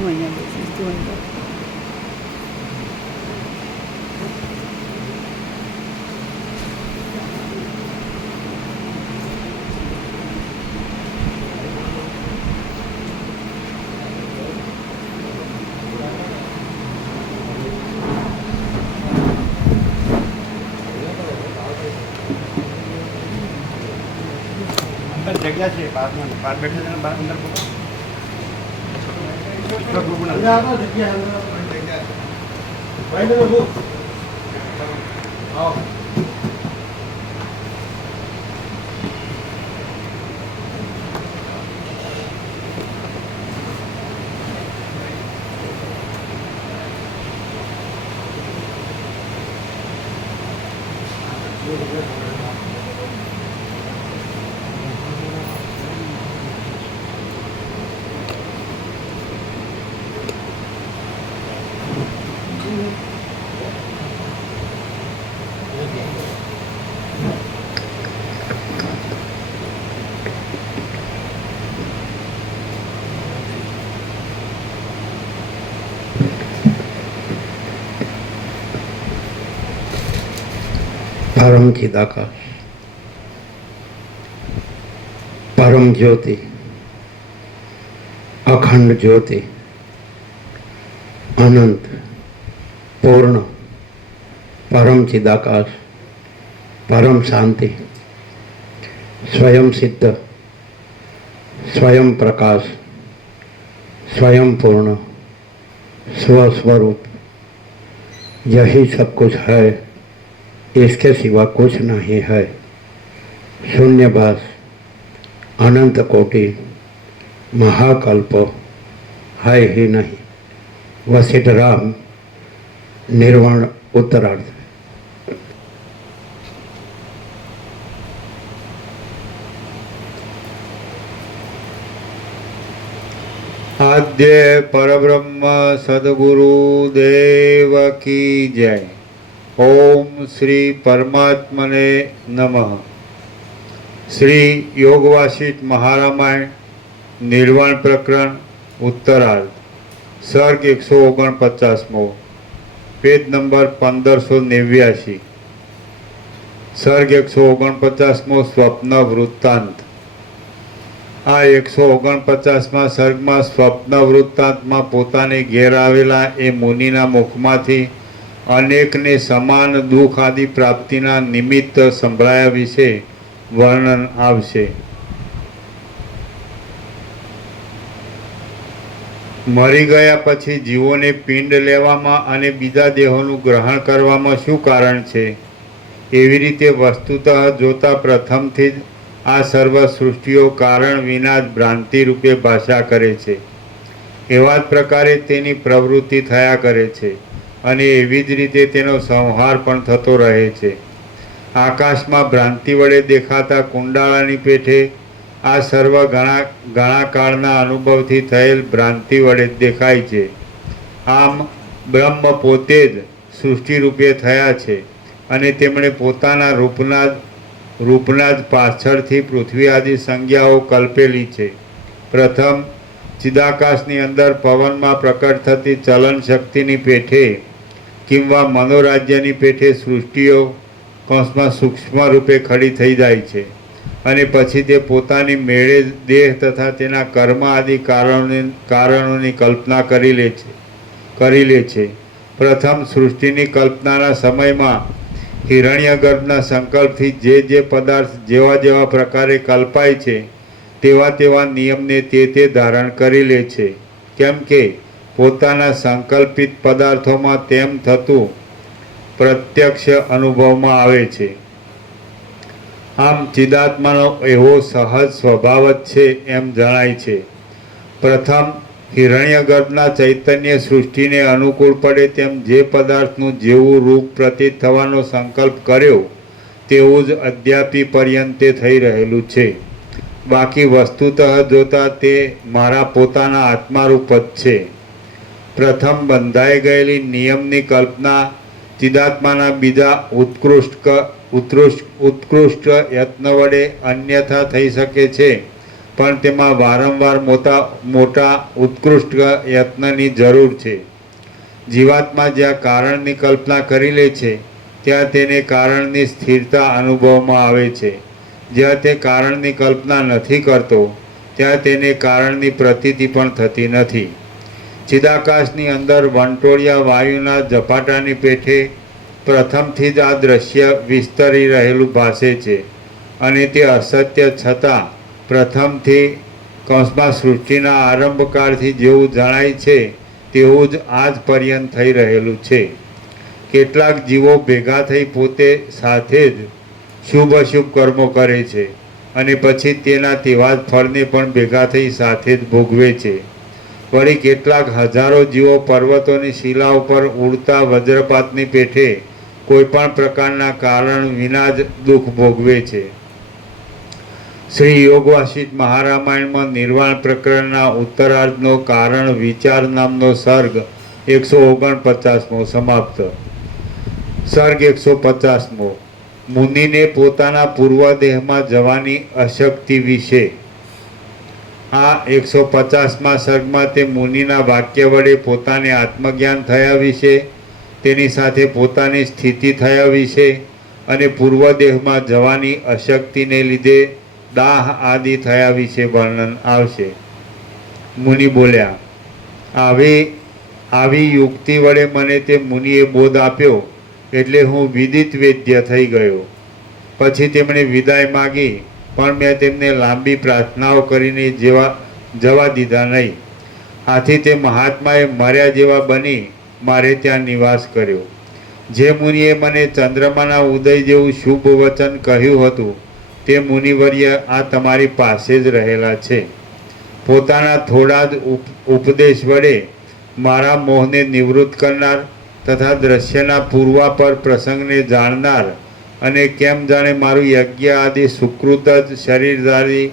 અહીંયા બેસીશ તું અંદર. અંદર જગ્યા છે બહાર બેઠા છે બહાર અંદર બોલો परम चिदाकाश, परम ज्योति, अखंड ज्योति, अनंत पूर्ण परम चिदाकाश, परम शांति, स्वयं सिद्ध, स्वयं प्रकाश, स्वयं पूर्ण, स्वस्वरूप, यही सब कुछ है, इसके सिवा कुछ नहीं है। शून्यवास, अनंत कोटि, महाकल्प है ही नहीं। वशिष्ठ राम निर्वाण उत्तरार्ध। आद्य परब्रह्म सद्गुरु देव की जय। ओम श्री परमात्मने नमः। श्री योग वासिष्ठ महारामायण निर्वाण प्रकरण उत्तरार्ध सर्ग 149 पेज नंबर 1589। सर्ग 149 स्वप्न वृत्तांत। आ 149 सर्ग में स्वप्न वृत्तांत में पोताने घेर आवेला ए मुनिना मुखमांथी अनेक ने समान दुख आदि प्राप्तिना निमित्त संभळाया विषे वर्णन आवशे। मरी गया पछी जीवोने पिंड लेवामां अने बीजा देहोनुं ग्रहण करवामां शुं कारण छे? एवी रीते वस्तुतः जोता प्रथमथी ज आ सर्व सृष्टिओ कारण विना ज भ्रांति रूपे भाषा करे छे। एवा ज प्रकारे तेनी प्रवृत्ति थया करे छे અને એવી જ રીતે તેનો સંહાર પણ થતો રહે છે। આકાશમાં ભ્રાંતિ વડે દેખાતા કુંડાળાની પેઠે આ સર્વ ઘણા કાળના અનુભવથી થયેલ ભ્રાંતિ વડે જ દેખાય છે। આમ બ્રહ્મ પોતે જ સૃષ્ટિરૂપે થયા છે અને તેમણે પોતાના રૂપના જ પાછળથી પૃથ્વી આદિ સંજ્ઞાઓ કલ્પેલી છે। પ્રથમ ચિદાકાશની અંદર પવનમાં પ્રકટ થતી ચલન શક્તિની પેઠે किंवा मनोराज्यनी पेठे सृष्टिओ कौंसमां सूक्ष्म रूपे खड़ी थई जाय छे अने पछी ते पोतानी मेळे देह तथा तेना कर्म आदि कारणोनी कल्पना करी ले छे। प्रथम सृष्टिनी कल्पनाना समयमां हिरण्यगर्भना संकल्पथी जे पदार्थ जेवा जेवा प्रकारे कल्पाय छे तेवा नियमने ते धारण करी ले छे। केम के पोताना संकल्पित पदार्थों में तेम थतुं प्रत्यक्ष अनुभव में आवे छे। આમ ચિદાત્માનો એવો સહજ સ્વભાવ જ છે એમ જણાય છે. પ્રથમ હિરણ્યગર્ભના ચૈતન્ય સૃષ્ટિને અનુકૂળ પડે તેમ જે પદાર્થનું જેવું રૂપ પ્રતીત થવાનો સંકલ્પ કર્યો તેવું જ અદ્યાપી પર્યંતે થઈ રહેલું છે. બાકી વસ્તુતઃ જોતાં તે મારા પોતાના આત્મારૂપ જ છે. પ્રથમ બંધાઈ ગયેલી નિયમની કલ્પના ચિદાત્માના બીજા ઉત્કૃષ્ટ યત્ન વડે અન્યથા થઈ શકે છે, પણ તેમાં વારંવાર મોટા ઉત્કૃષ્ટ યત્નની જરૂર છે. જીવાત્મા જ્યાં કારણની કલ્પના કરી લે છે ત્યાં તેને કારણની સ્થિરતા અનુભવમાં આવે છે. જ્યાં તે કારણની કલ્પના નથી કરતો ત્યાં તેને કારણની પ્રતીતિ પણ થતી નથી. ચિદાકાશની અંદર વંટોળિયા વાયુના ઝપાટાની પેઠે પ્રથમથી જ આ દ્રશ્ય વિસ્તરી રહેલું ભાસે છે અને તે અસત્ય છતાં પ્રથમથી કૌંસમાં સૃષ્ટિના આરંભકાળથી જેવું જણાય છે તેવું જ આજ પર્યંત થઈ રહેલું છે. કેટલાક જીવો ભેગા થઈ પોતે સાથે જ શુભ અશુભ કર્મો કરે છે અને પછી તેના તેવા જ ફળને પણ ભેગા થઈ સાથે જ ભોગવે છે. વળી કેટલાક હજારો જીવો પર્વતોની શિલા ઉપર ઉડતા વજ્રપાતની પેઠે કોઈ પણ પ્રકારના કારણ વિના જ દુઃખ ભોગવે છે. શ્રી યોગ વાસિષ્ઠ મહારામાયણમાં નિર્વાણ પ્રકરણના ઉત્તરાર્ધનો કારણ વિચાર નામનો સર્ગ 149મો સમાપ્ત. સર્ગ 150મો મુનિને પોતાના પૂર્વદેહમાં જવાની અશક્તિ વિશે. આ 150મા સર્ગમાં તે મુનિના વાક્ય વડે પોતાને આત્મજ્ઞાન થયા વિશે, તેની સાથે પોતાની સ્થિતિ થયા વિશે અને પૂર્વદેહમાં જવાની અશક્તિને લીધે દાહ આદિ થયા વિશે વર્ણન આવશે. મુનિ બોલ્યા, આવી યુક્તિ વડે મને તે મુનિએ બોધ આપ્યો એટલે હું વિદિત વેદ્ય થઈ ગયો. પછી તેમણે વિદાય માગી, પણ મેં તેમને લાંબી પ્રાર્થનાઓ કરીને જવા દીધા નહીં. આથી તે મહાત્માએ મર્યા જેવા બની મારે ત્યાં નિવાસ કર્યો. જે મુનિએ મને ચંદ્રમાના ઉદય જેવું શુભ વચન કહ્યું હતું તે મુનિવર્ય આ તમારી પાસે જ રહેલા છે. પોતાના થોડા જ ઉપદેશ વડે મારા મોહને નિવૃત્ત કરનાર તથા દ્રશ્યના પૂર્વાપર પ્રસંગને જાણનાર અને કેમ જાણે મારું યજ્ઞ આદિ સુકૃત જ શરીરધારી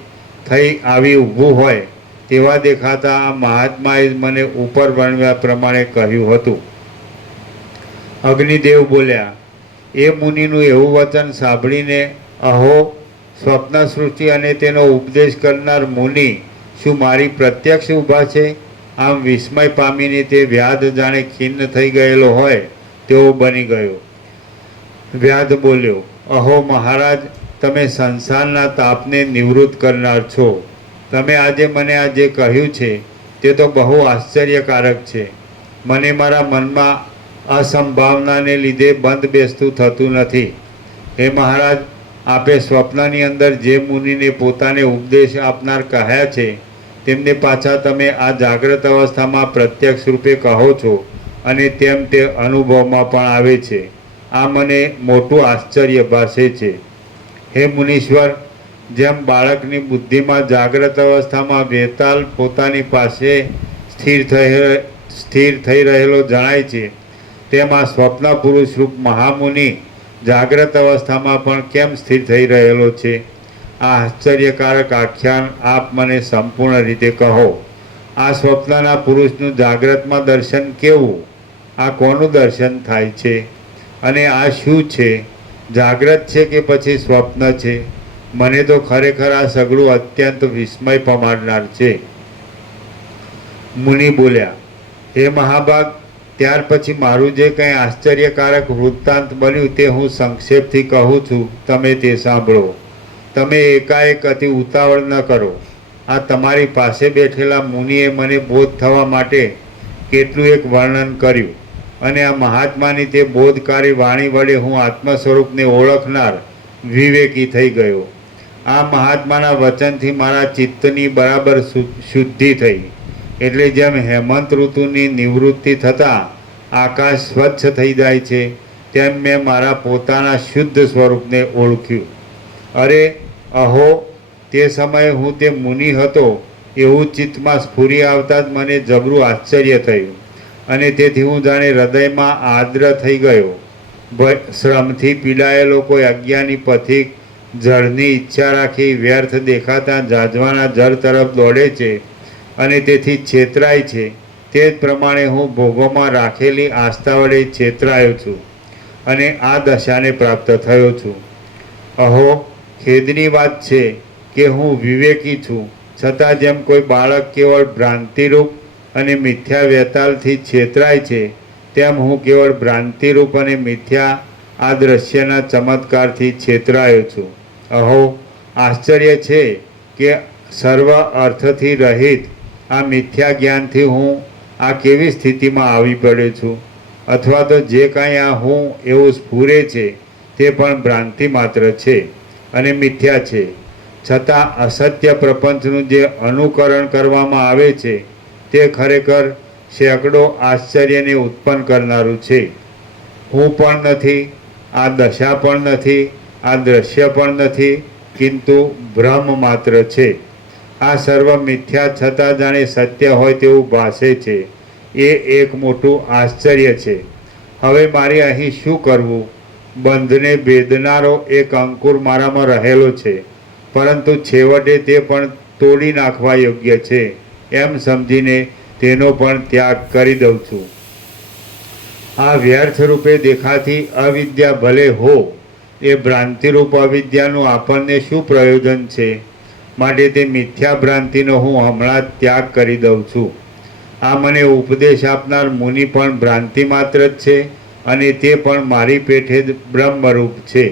થઈ આવી ઊભું હોય તેવા દેખાતા આ મહાત્માએ મને ઉપર વર્ણવ્યા પ્રમાણે કહ્યું હતું. અગ્નિદેવ બોલ્યા, એ મુનિનું એવું વચન સાંભળીને અહો, સ્વપ્ન સૃષ્ટિ અને તેનો ઉપદેશ કરનાર મુનિ શું મારી પ્રત્યક્ષ ઊભા છે? આમ વિસ્મય પામીને તે વ્યાધ જાણે ખિન્ન થઈ ગયેલો હોય તેવો બની ગયો. વ્યાધ બોલ્યો, અહો મહારાજ, તમે સંસારના તાપને નિવૃત્ત કરનાર છો. તમે આજે મને આ જે કહ્યું છે તે તો બહુ આશ્ચર્યકારક છે. મને મારા મનમાં અસંભાવનાને લીધે બંધ બેસતું થતું નથી. હે મહારાજ, આપે સ્વપ્નની અંદર જે મુનિને પોતાને ઉપદેશ આપનાર કહ્યા છે તેમને પાછા તમે આ જાગ્રત અવસ્થામાં પ્રત્યક્ષ રૂપે કહો છો અને તેમ તે અનુભવમાં પણ આવે છે. આ મને મોટું આશ્ચર્ય ભાસે છે. હે મુનીશ્વર, જેમ બાળકની બુદ્ધિમાં જાગ્રત અવસ્થામાં વેતાલ પોતાની પાસે સ્થિર થઈ રહેલો જણાય છે, તેમ આ સ્વપ્ન પુરુષ રૂપ મહામુનિ જાગ્રત અવસ્થામાં પણ કેમ સ્થિર થઈ રહેલો છે? આ આશ્ચર્યકારક આખ્યાન આપ મને સંપૂર્ણ રીતે કહો. આ સ્વપ્નના પુરુષનું જાગ્રતમાં દર્શન કેવું? આ કોનું દર્શન થાય છે અને આ શું છે? જાગ્રત છે કે પછી સ્વપ્ન છે? મને તો ખરેખર આ સગળું અત્યંત વિસ્મય પમાડનાર છે. મુનિ બોલ્યા, હે મહાભાગ, ત્યાર પછી મારું જે કંઈ આશ્ચર્યકારક વૃત્તાંત બન્યું તે હું સંક્ષેપથી કહું છું, તમે તે સાંભળો. તમે એકાએક અતિ ઉતાવળ ન કરો. આ તમારી પાસે બેઠેલા મુનિએ મને બોધ થવા માટે કેટલું એક વર્ણન કર્યું અને આ મહાત્માની તે બોધકારી વાણી વડે હું આત્મ સ્વરૂપને ઓળખનાર વિવેકી થઈ ગયો. આ મહાત્માના વચનથી મારા ચિત્તની બરાબર શુદ્ધિ થઈ. એટલે જેમ હેમંત ઋતુની નિવૃત્તિ થતાં આકાશ સ્વચ્છ થઈ જાય છે તેમ મેં મારા પોતાના શુદ્ધ સ્વરૂપને ઓળખ્યું અરે અહો, તે સમયે હું તે મુનિ હતો એવું ચિત્તમાં સ્ફુરી આવતા જ મને જબરું આશ્ચર્ય થયું અને તેથી હું જાણે હૃદયમાં આર્દ્ર થઈ ગયો. શ્રમથી પીડાયેલો કોઈ અજ્ઞાની પથિક જળની ઈચ્છા રાખી વ્યર્થ દેખાતા જાજવાના જળ તરફ દોડે છે અને તેથી છેતરાય છે. તે જ પ્રમાણે હું ભોગોમાં રાખેલી આસ્થા વડે છેતરાયો છું અને આ દશાને પ્રાપ્ત થયો છું. અહો, ખેદની વાત છે કે હું વિવેકી છું, છતાં જેમ કોઈ બાળક કેવળ ભ્રાંતિરૂપ અને મિથ્યા વેતાલથી છેતરાય છે તેમ હું કેવળ ભ્રાંતિરૂપ અને મિથ્યા આ દ્રશ્યના ચમત્કારથી છેતરાયો છું. અહો, આશ્ચર્ય છે કે સર્વ અર્થથી રહિત આ મિથ્યા જ્ઞાનથી હું આ કેવી સ્થિતિમાં આવી પડ્યો છું, અથવા તો જે કાંઈ આ હું એવું સ્ફુરે છે તે પણ ભ્રાંતિ માત્ર છે અને મિથ્યા છે. છતાં અસત્ય પ્રપંચનું જે અનુકરણ કરવામાં આવે છે તે ખરેખર સેંકડો આશ્ચર્યને ઉત્પન્ન કરનારું છે. હું પણ નથી, આ દશા પણ નથી, આ દ્રશ્ય પણ નથી, કિંતુ ભ્રમ માત્ર છે. આ સર્વ મિથ્યા છતાં જાણે સત્ય હોય તેવું ભાસે છે. એ એક મોટું આશ્ચર્ય છે. હવે મારે અહીં શું કરવું? બંધને ભેદનારો એક અંકુર મારામાં રહેલો છે, પરંતુ છેવટે તે પણ તોડી નાખવા યોગ્ય છે એમ સમજીને તેનો પણ ત્યાગ કરી દઉં છું. આ વ્યર્થ રૂપે દેખાતી અવિદ્યા ભલે હો, એ ભ્રાંતિરૂપ અવિદ્યાનું આપણને શું પ્રયોજન છે? માટે તે મિથ્યા ભ્રાંતિનો હું હમણાં જ ત્યાગ કરી દઉં છું. આ મને ઉપદેશ આપનાર મુનિ પણ ભ્રાંતિ માત્ર જ છે અને તે પણ મારી પેઠે જ બ્રહ્મરૂપ છે.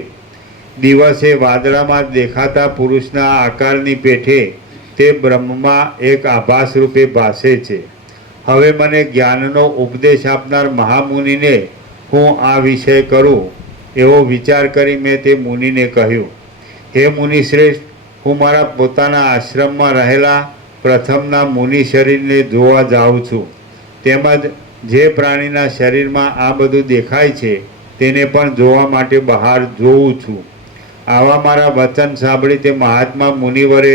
દિવસે વાદળામાં દેખાતા પુરુષના આકારની પેઠે તે બ્રહ્મમાં એક આભાસ રૂપે ભાસે છે. હવે મને જ્ઞાનનો ઉપદેશ આપનાર મહામુનિને હું આ વિષય કરું એવો વિચાર કરી મેં તે મુનિને કહ્યું, હે મુનિશ્રેષ્ઠ, હું મારા પોતાના આશ્રમમાં રહેલા પ્રથમના મુનિ શરીરને જોવા જાઉં છું. તેમજ જે પ્રાણીના શરીરમાં આ બધું દેખાય છે તેને પણ જોવા માટે બહાર જોઉં છું. આવા મારા વચન સાંભળી તે મહાત્મા મુનિવરે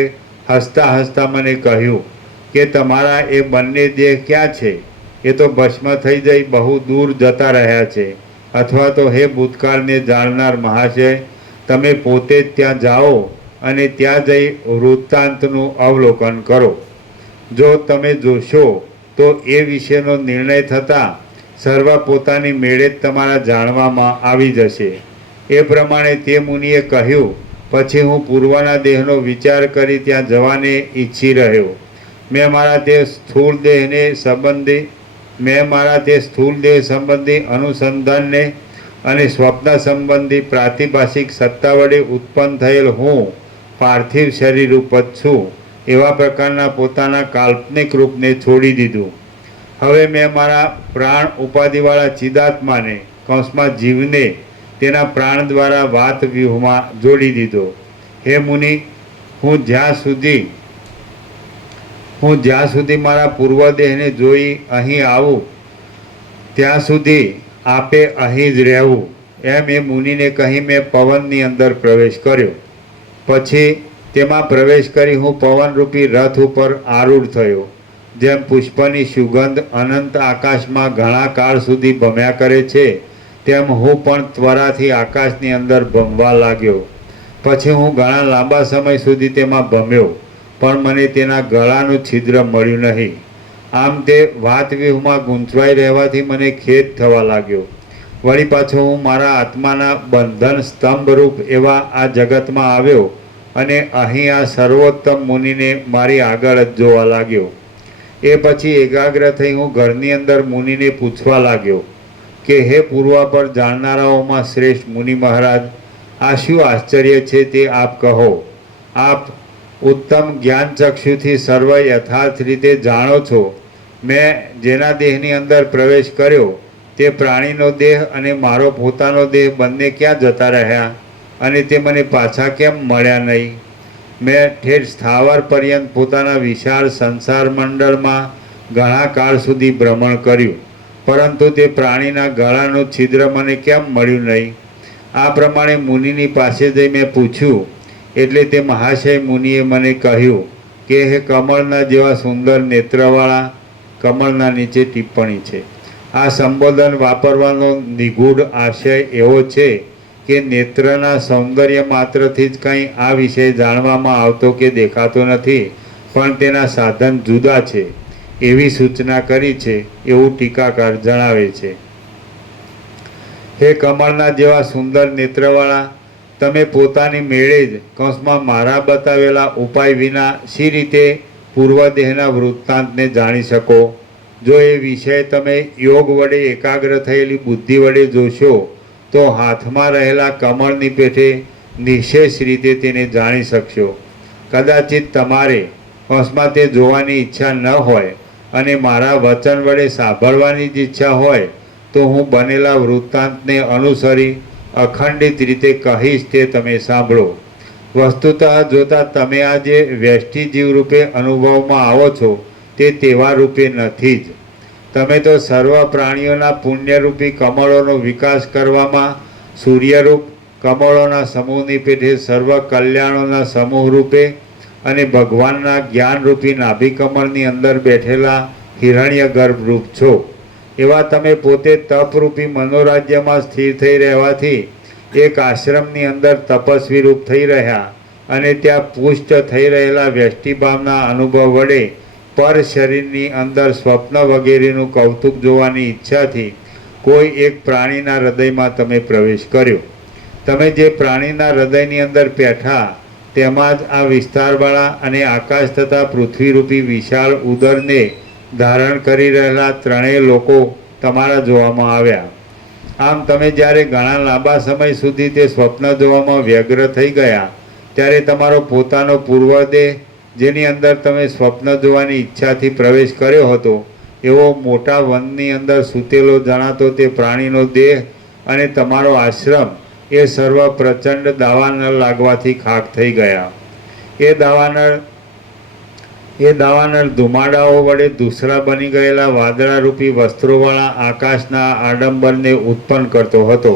હસતા હસતા મને કહ્યું કે તમારા એ બંને દેહ ક્યાં છે? એ તો ભસ્મ થઈ જઈ બહુ દૂર જતા રહ્યા છે. અથવા તો હે ભૂતકાળને જાણનાર મહાશય, તમે પોતે જ ત્યાં જાઓ અને ત્યાં જઈ વૃત્તાંતનું અવલોકન કરો. જો તમે જોશો તો એ વિશેનો નિર્ણય થતાં સર્વ પોતાની મેળે જ તમારા જાણવામાં આવી જશે. એ પ્રમાણે તે મુનિએ કહ્યું. પછી હું પૂર્વના દેહનો વિચાર કરી ત્યાં જવાને ઈચ્છી રહ્યો. મેં મારા તે સ્થૂળ દેહ સંબંધી અનુસંધાનને અને સ્વપ્ન સંબંધી પ્રાતિભાષિક સત્તા વડે ઉત્પન્ન થયેલ હું પાર્થિવ શરીર રૂપ જ છું એવા પ્રકારના પોતાના કાલ્પનિક રૂપને છોડી દીધું. હવે મેં મારા પ્રાણ ઉપાધિવાળા ચિદાત્માને કૌંસમાં જીવને તેના પ્રાણ દ્વારા વાત વ્યૂહમાં જોડી દીધો. હે મુનિ, હું જ્યાં સુધી મારા પૂર્વદેહને જોઈ અહીં આવું ત્યાં સુધી આપે અહીં જ રહેવું એમ એ મુનિને કહી મેં પવનની અંદર પ્રવેશ કર્યો. પછી તેમાં પ્રવેશ કરી હું પવનરૂપી રથ ઉપર આરૂઢ થયો. જેમ પુષ્પની સુગંધ અનંત આકાશમાં ઘણા કાળ સુધી ભમ્યા કરે છે તેમ હું પણ ત્વરાથી આકાશની અંદર ભમવા લાગ્યો. પછી હું ઘણા લાંબા સમય સુધી તેમાં ભમ્યો, પણ મને તેના ગળાનું છિદ્ર મળ્યું નહીં. આમ તે વાતવ્યૂહમાં ગૂંચવાઈ રહેવાથી મને ખેદ થવા લાગ્યો. વળી પાછો હું મારા આત્માના બંધન સ્તંભરૂપ એવા આ જગતમાં આવ્યો અને અહીં આ સર્વોત્તમ મુનિને મારી આગળ જ જોવા લાગ્યો. એ પછી એકાગ્ર થઈ હું ઘરની અંદર મુનિને પૂછવા લાગ્યો કે હે પૂર્વ પર જાણનારાઓમાં શ્રેષ્ઠ મુનિ મહારાજ, આ શું આશ્ચર્ય છે તે આપ કહો. આપ ઉત્તમ જ્ઞાનચક્ષુથી સર્વ યથાર્થ રીતે જાણો છો. મેં જેના દેહની અંદર પ્રવેશ કર્યો તે પ્રાણીનો દેહ અને મારો પોતાનો દેહ બંને ક્યાં જતા રહ્યા અને તે મને પાછા કેમ મળ્યા નહીં? મેં ઠેઠ સ્થાવર પર્યંત પોતાના વિશાળ સંસાર મંડળમાં ઘણા કાળ સુધી ભ્રમણ કર્યું, પરંતુ તે પ્રાણીના ગળાનું છિદ્ર મને કેમ મળ્યું નહીં? આ પ્રમાણે મુનિની પાસે જઈ મેં પૂછ્યું એટલે તે મહાશય મુનિએ મને કહ્યું કે હે કમળના જેવા સુંદર નેત્રવાળા, કમળના નીચે ટિપ્પણી છે. આ સંબોધન વાપરવાનો નિગૂઢ આશય એવો છે કે નેત્રના સૌંદર્ય માત્રથી જ કંઈ આ વિષય જાણવામાં આવતો કે દેખાતો નથી, પણ તેના સાધન જુદા છે એવી સૂચના કરી છે, એવું ટીકાકાર જણાવે છે. હે કમળના જેવા સુંદર નેત્રવાળા, તમે પોતાની મેળે જ કૌંસમાં મારા બતાવેલા ઉપાય વિના શી રીતે પૂર્વદેહના વૃત્તાંતને જાણી શકો? જો એ વિષય તમે યોગ વડે એકાગ્ર થયેલી બુદ્ધિ વડે જોશો તો હાથમાં રહેલા કમળની પેઠે નિશેષ રીતે તેને જાણી શકશો. કદાચિત તમારે કૌંસમાં તે જોવાની ઈચ્છા ન હોય અને મારા વચન વડે સાંભળવાની જ ઈચ્છા હોય તો હું બનેલા વૃત્તાંતને અનુસરી અખંડિત રીતે કહીશ, તે તમે સાંભળો. વસ્તુતઃ જોતાં તમે આ જે વ્યષ્ટિ જીવ રૂપે અનુભવમાં આવો છો તે તેવા રૂપે નથી જ. તમે તો સર્વ પ્રાણીઓના પુણ્યરૂપી કમળોનો વિકાસ કરવામાં સૂર્યરૂપ કમળોના સમૂહની પેઠે સર્વ કલ્યાણોના સમૂહ રૂપે અને ભગવાનના જ્ઞાનરૂપી નાભિકમળની અંદર બેઠેલા હિરણ્ય ગર્ભ રૂપ છો. એવા તમે પોતે તપરૂપી મનોરાજ્યમાં સ્થિર થઈ રહેવાથી એક આશ્રમની અંદર તપસ્વી રૂપ થઈ રહ્યા અને ત્યાં પુષ્ટ થઈ રહેલા વ્યષ્ટિભાવના અનુભવ વડે પર શરીરની અંદર સ્વપ્ન વગેરેનું કૌતુક જોવાની ઈચ્છાથી કોઈ એક પ્રાણીના હૃદયમાં તમે પ્રવેશ કર્યો. તમે જે પ્રાણીના હૃદયની અંદર બેઠા તેમાં જ આ વિસ્તારવાળા અને આકાશ તથા પૃથ્વીરૂપી વિશાળ ઉદરને ધારણ કરી રહેલા ત્રણેય લોકો તમારા જોવામાં આવ્યા. આમ તમે જ્યારે ઘણા લાંબા સમય સુધી તે સ્વપ્ન જોવામાં વ્યગ્ર થઈ ગયા ત્યારે તમારો પોતાનો પૂર્વદેહ, જેની અંદર તમે સ્વપ્ન જોવાની ઈચ્છાથી પ્રવેશ કર્યો હતો, એવો મોટા વનની અંદર સૂતેલો જણાતો તે પ્રાણીનો દેહ અને તમારો આશ્રમ એ સર્વ પ્રચંડ દાવાનળ લાગવાથી ખાક થઈ ગયા. એ દાવાનળ ધુમાડાઓ વડે ધૂસરા બની ગયેલા વાદળારૂપી વસ્ત્રોવાળા આકાશના આડંબરને ઉત્પન્ન કરતો હતો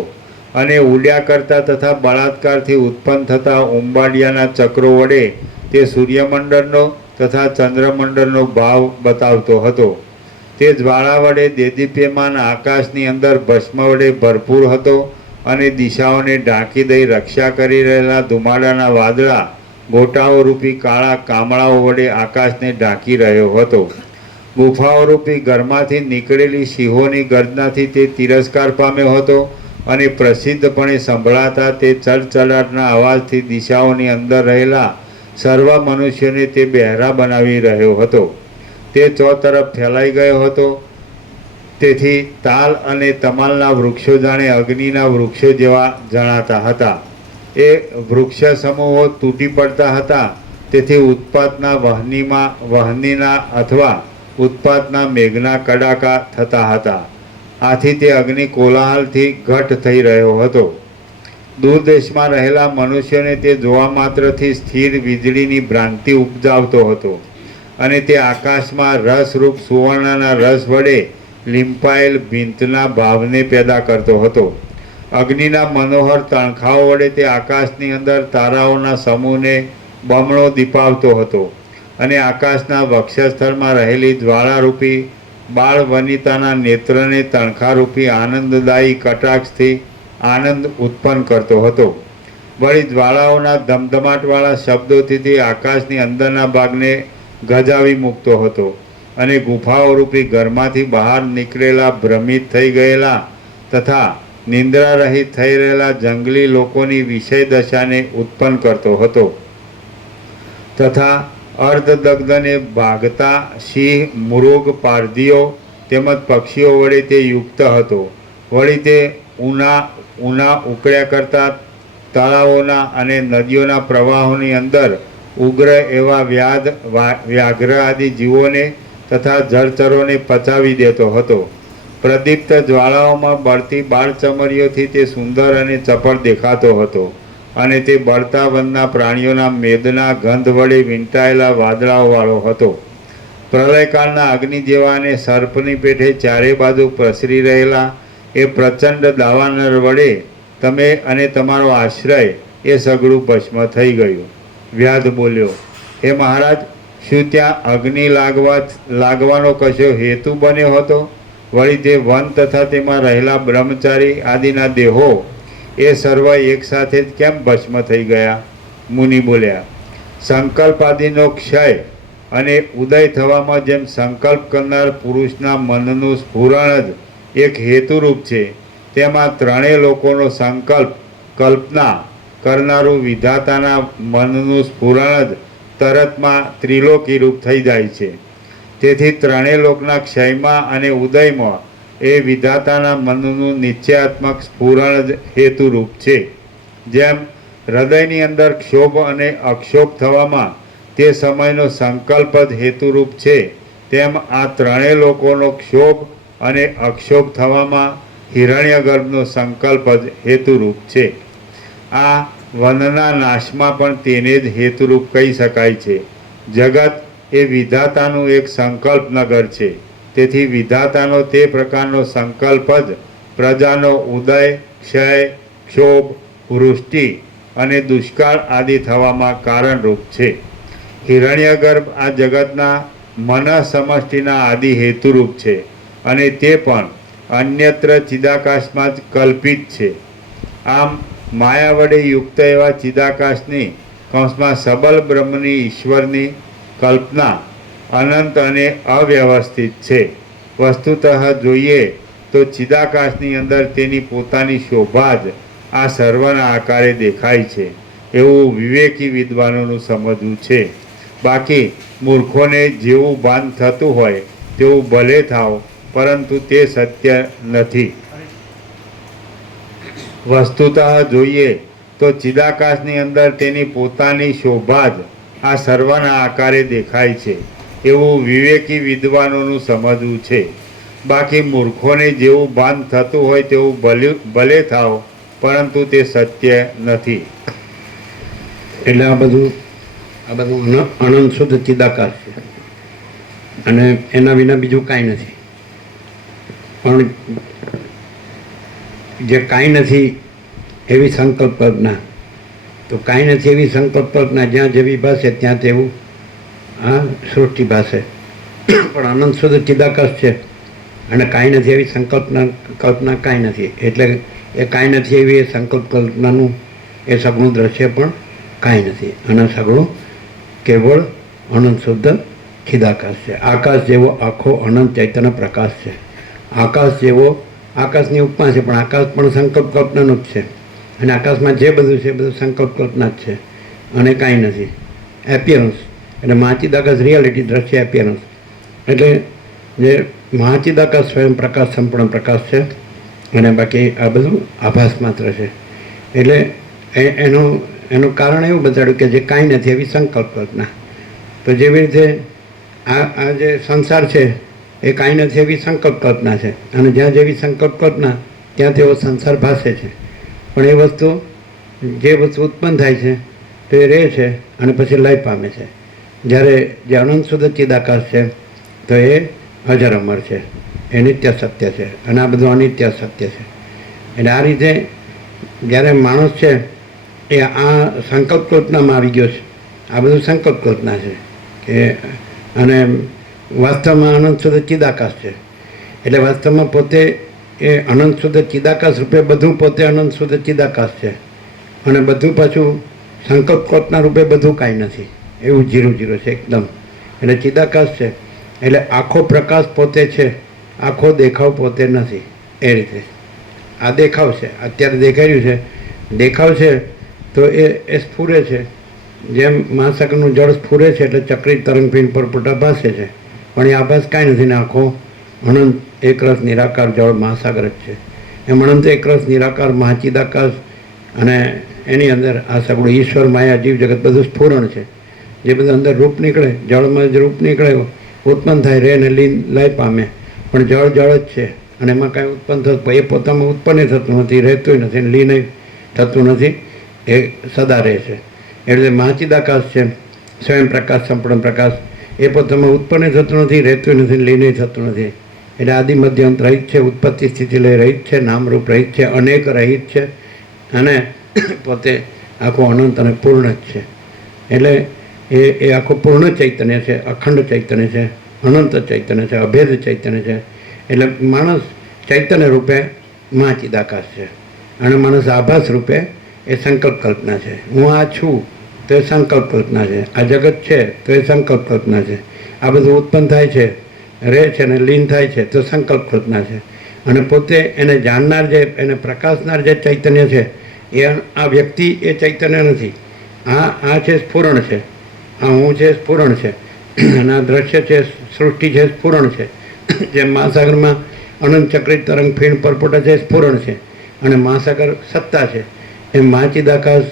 અને ઉડ્યા કરતા તથા બળાત્કારથી ઉત્પન્ન થતા ઉંબાડિયાના ચક્રો વડે તે સૂર્યમંડળનો તથા ચંદ્રમંડળનો ભાવ બતાવતો હતો. તે જ્વાળા વડે દેદીપ્યમાન આકાશની અંદર ભસ્મ વડે ભરપૂર હતો અને દિશાઓને ઢાંકી દઈ રક્ષા કરી રહેલા ધુમાડાના વાદળા ગોટાઓ રૂપી કાળા કામળાઓ વડે આકાશને ઢાંકી રહ્યો હતો. ગુફાઓ રૂપી ઘરમાંથી નીકળેલી સિંહોની ગર્જનાથી તે તિરસ્કાર પામ્યો હતો અને પ્રસિદ્ધપણે સંભળાતા તે ચળચળાટના અવાજથી દિશાઓની અંદર રહેલા સર્વ મનુષ્યોને તે બહેરા બનાવી રહ્યો હતો. તે ચોતરફ ફેલાઈ ગયો હતો. તેથી તાલ અને તમાલના વૃક્ષો જાણે અગ્નિના વૃક્ષો જેવા જણાતા હતા. એ વૃક્ષ સમૂહો તૂટી પડતા હતા. તેથી ઉત્પાતના વહનીના અથવા ઉત્પાતના મેઘના કડાકા થતા હતા. આથી તે અગ્નિ કોલાહલથી ઘટ થઈ રહ્યો હતો. દૂર દેશમાં રહેલા મનુષ્યોને તે જોવા માત્રથી સ્થિર વીજળીની ભ્રાંતિ ઉપજાવતો હતો અને તે આકાશમાં રસરૂપ સુવર્ણના રસ વડે લીંપાયેલ ભીંતના ભાવને પેદા કરતો હતો. અગ્નિના મનોહર તણખાઓ વડે તે આકાશની અંદર તારાઓના સમૂહને બમણો દીપાવતો હતો અને આકાશના વક્ષસ્થળમાં રહેલી જ્વાળારૂપી બાળ વનિતાના નેત્રને તણખારૂપી આનંદદાયી કટાક્ષથી આનંદ ઉત્પન્ન કરતો હતો. વળી જ્વાળાઓના ધમધમાટવાળા શબ્દોથી તે આકાશની અંદરના ભાગને ગજાવી મૂકતો હતો અને ગુફાઓ રૂપી ઘરમાંથી બહાર નીકળેલા ભ્રમિત થઈ ગયેલા તથા નિંદ્રા રહિત થઈ રહેલા જંગલી લોકોની વિષય દશાને ઉત્પન્ન કરતો હતો તથા અર્ધદગ્ધને ભાગતા સિંહ, મૃગ, પારધીઓ તેમજ પક્ષીઓ વડે તે યુક્ત હતો. વળી તે ઉના ઉકળ્યા કરતા તળાવોના અને નદીઓના પ્રવાહોની અંદર ઉગ્ર એવા વ્યાઘ્ર આદિ જીવોને તથા જળચરોને પચાવી દેતો હતો. પ્રદીપ્ત જ્વાળાઓમાં બળતી બાળચમરીઓથી તે સુંદર અને ચપળ દેખાતો હતો અને તે બળતા વનના પ્રાણીઓના મેદના ગંધ વડે વીંટાયેલા વાદળાઓવાળો હતો. પ્રલયકાળના અગ્નિ જેવા અને સર્પની પેઠે ચારે બાજુ પ્રસરી રહેલા એ પ્રચંડ દાવાનળ વડે તમે અને તમારો આશ્રય એ સગડું ભસ્મ થઈ ગયું. વ્યાધ બોલ્યો, હે મહારાજ, શું ત્યાં અગ્નિ લાગવાનો કશો હેતુ બન્યો હતો? વળી તે વન તથા તેમાં રહેલા બ્રહ્મચારી આદિના દેહો એ સર્વ એકસાથે જ કેમ ભસ્મ થઈ ગયા? મુનિ બોલ્યા, સંકલ્પ આદિનો ક્ષય અને ઉદય થવામાં જેમ સંકલ્પ કરનાર પુરુષના મનનું સ્ફુરણ જ એક હેતુરૂપ છે, તેમાં ત્રણેય લોકોનો સંકલ્પ કલ્પના કરનારું વિધાતાના મનનું સ્ફુરણ જ તરતમાં ત્રિલોકીરૂપ થઈ જાય છે. તેથી ત્રણેય લોકના ક્ષયમાં અને ઉદયમાં એ વિધાતાના મનનું નિશ્ચયાત્મક સ્ફુરણ જ હેતુરૂપ છે. જેમ હૃદયની અંદર ક્ષોભ અને અક્ષોભ થવામાં તે સમયનો સંકલ્પ જ હેતુરૂપ છે, તેમ આ ત્રણેય લોકોનો ક્ષોભ અને અક્ષોભ થવામાં હિરણ્યગર્ભનો સંકલ્પ જ હેતુરૂપ છે. આ વનના નાશમાં પણ તેને જ હેતુરૂપ કહી શકાય છે. જગત એ વિધાતાનું એક સંકલ્પ નગર છે. તેથી વિધાતાનો તે પ્રકારનો સંકલ્પ જ પ્રજાનો ઉદય, ક્ષય, ક્ષોભ, વૃષ્ટિ અને દુષ્કાળ આદિ થવામાં કારણરૂપ છે. હિરણ્યગર્ભ આ જગતના મન સમષ્ટિના આદિ હેતુરૂપ છે અને તે પણ અન્યત્ર ચિદાકાશમાં જ કલ્પિત છે. આમ માયા વડે યુક્ત એવા ચિદાકાશની કૌંસમાં સબલ બ્રહ્મની ઈશ્વરની કલ્પના અનંત અને અવ્યવસ્થિત છે. વસ્તુતઃ જોઈએ તો ચિદાકાશની અંદર તેની પોતાની શોભા જ આ સર્વના આકારે દેખાય છે, એવું વિવેકી વિદ્વાનોનું સમજવું છે. બાકી મૂર્ખોને જેવું ભાન થતું હોય તેવું ભલે થાવ, પરંતુ તે સત્ય નથી. વસ્તુતઃ જોઈએ તો ચિદાકાશની અંદર તેની પોતાની શોભા જ આ સર્વના આકારે દેખાય છે, એવું વિવેકી વિદ્વાનોનું સમજવું છે. બાકી મૂર્ખોને જેવું ભાન થતું હોય તેવું ભલે થાવ, પરંતુ તે સત્ય નથી. એટલે આ બધું અનંત શુદ્ધ ચિદાકાશ છે અને એના વિના બીજું કાંઈ નથી. પણ જે કાંઈ નથી એવી સંકલ્પ કલ્પના, તો કાંઈ નથી એવી સંકલ્પ કલ્પના જ્યાં જેવી ભાષે ત્યાં તેવું આ સૃષ્ટિ ભાષે. પણ અનંત શુદ્ધ ચિદાકાશ છે અને કાંઈ નથી એવી કલ્પના કાંઈ નથી. એટલે એ કાંઈ નથી એવી એ સંકલ્પ કલ્પનાનું એ સગુણ દ્રશ્ય પણ કાંઈ નથી. અને સગુણ કેવળ અનંત શુદ્ધ ચિદાકાશ છે. આકાશ જેવો આખો અનંત ચૈતન્ય પ્રકાશ છે. આકાશ જેવો, આકાશની ઉપમા છે, પણ આકાશ પણ સંકલ્પ કલ્પનાનું જ છે. અને આકાશમાં જે બધું છે બધું સંકલ્પ કલ્પના જ છે અને કાંઈ નથી. એપિયરન્સ એટલે મહાચિદાકાશ રિયાલિટી, દ્રશ્ય એપિયરન્સ. એટલે જે મહાચિદાકાશ સ્વયં પ્રકાશ, સંપૂર્ણ પ્રકાશ છે અને બાકી આ બધું આભાસ માત્ર છે. એટલે એનું કારણ એવું બતાડ્યું કે જે કાંઈ નથી એવી સંકલ્પ કલ્પના. તો જેવી રીતે આ જે સંસાર છે એ કાંઈ નથી એવી સંકલ્પ કલ્પના છે અને જ્યાં જેવી સંકલ્પ કલ્પના ત્યાં તેવો સંસાર ભાસે છે. પણ એ વસ્તુ, જે વસ્તુ ઉત્પન્ન થાય છે તો એ રહે છે અને પછી લય પામે છે. જ્યારે જે અનંત શુદ્ધ ચિદાકાશ છે તો એ અજર અમર છે, એ નિત્ય સત્ય છે અને આ બધું અનિત્ય સત્ય છે. એટલે આ રીતે જ્યારે માણસ છે એ આ સંકલ્પ કલ્પનામાં આવી ગયો છે. આ બધું સંકલ્પ કલ્પના છે કે, અને વાસ્તવમાં અનંત શુદ્ધ ચિદાકાશ છે. એટલે વાસ્તવમાં પોતે એ અનંત શુદ્ધ ચિદાકાશ રૂપે બધું પોતે અનંત શુદ્ધ ચિદાકાશ છે અને બધું પાછું સંકલ્પ કલ્પના રૂપે બધું કાંઈ નથી, એવું જીરું જીરું છે એકદમ. એટલે ચિદાકાશ છે એટલે આખો પ્રકાશ પોતે છે, આખો દેખાવ પોતે નથી. એ રીતે આ દેખાવ છે, અત્યારે દેખાઈ રહ્યું છે, દેખાવ છે તો એ સ્ફુરે છે. જેમ મહાસાગરનું જળ સ્ફુરે છે એટલે ચક્રી તરંગપિંડ પર પોટા ભાસે છે, પણ એ આભાસ કાંઈ નથી ને આખો અનંત એકરસ નિરાકાર જળ મહાસાગર જ છે. એમ અનંત એકરસ નિરાકાર મહાચિદાકાશ અને એની અંદર આ સગળું ઈશ્વર, માયા, જીવ જગત બધું સ્ફુરણ છે. જે બધું અંદર રૂપ નીકળે, જળમાં જ રૂપ નીકળે, ઉત્પન્ન થાય, રહે ને લીન લય પામે, પણ જળ જળ જ છે અને એમાં કાંઈ ઉત્પન્ન થતું, એ પોતામાં ઉત્પન્ન થતું નથી, રહેતું નથી, લીન થતું નથી, એ સદા રહે છે. એટલે મહાચિદાકાશ છે, સ્વયં પ્રકાશ, સંપૂર્ણ પ્રકાશ, એ પોતામાં ઉત્પન્ન થતું નથી, રહેતું નથી, લીન થતું નથી. એટલે આદિ મધ્ય અંત રહિત છે, ઉત્પત્તિ સ્થિતિ લય રહિત છે, નામરૂપ રહિત છે, અનેક રહિત છે અને પોતે આખું અનંત અને પૂર્ણ જ છે. એટલે એ આખું પૂર્ણ ચૈતન્ય છે, અખંડ ચૈતન્ય છે, અનંત ચૈતન્ય છે, અભેદ ચૈતન્ય છે. એટલે માણસ ચૈતન્ય રૂપે મા ચિદાકાશ છે અને માણસ આભાસ રૂપે એ સંકલ્પ કલ્પના છે. હું આ છું તો એ સંકલ્પ કલ્પના છે, આ જગત છે તો એ સંકલ્પ કલ્પના છે, આ બધું ઉત્પન્ન થાય છે, રહે છે અને લીન થાય છે તો સંકલ્પ કલ્પના છે. અને પોતે એને જાણનાર જે એને પ્રકાશનાર જે ચૈતન્ય છે એ આ વ્યક્તિ એ ચૈતન્ય નથી. આ છે સ્ફુરણ છે, આ હું છે સ્ફુરણ છે, અને આ દ્રશ્ય છે સૃષ્ટિ છે સ્ફુરણ છે. જેમ મહાસાગરમાં અનંત ચક્રિત તરંગ ફીણ પરપોટા છે સ્ફુરણ છે અને મહાસાગર સત્તા છે. એમ મહાચિદાકાશ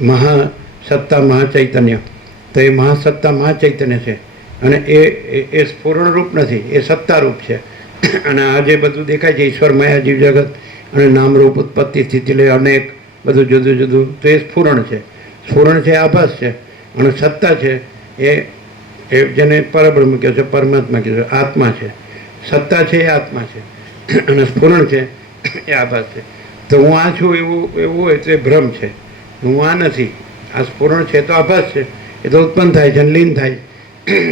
મહાસત્તા મહાચૈતન્ય, તો એ મહાસત્તા મહાચૈતન્ય છે અને એ સ્ફુરણ રૂપ નથી, એ સત્તારૂપ છે. અને આ જે બધું દેખાય છે ઈશ્વર માયા જીવ જગત અને નામરૂપ ઉત્પત્તિ સ્થિતિ લઈ અનેક બધું જુદું જુદું, તો એ સ્ફુરણ છે. સ્ફુરણ છે આભાસ છે અને સત્તા છે એ જેને પરબ્રહ્મ કહે છે, પરમાત્મા કહે છે, આત્મા છે. સત્તા છે એ આત્મા છે અને સ્ફુરણ છે એ આભાસ છે. તો હું આ છું એવું હોય તો એ ભ્રમ છે, હું આ નથી. આ સ્ફુરણ છે તો આભાસ છે, એ તો ઉત્પન્ન થાય છે અને લીન થાય.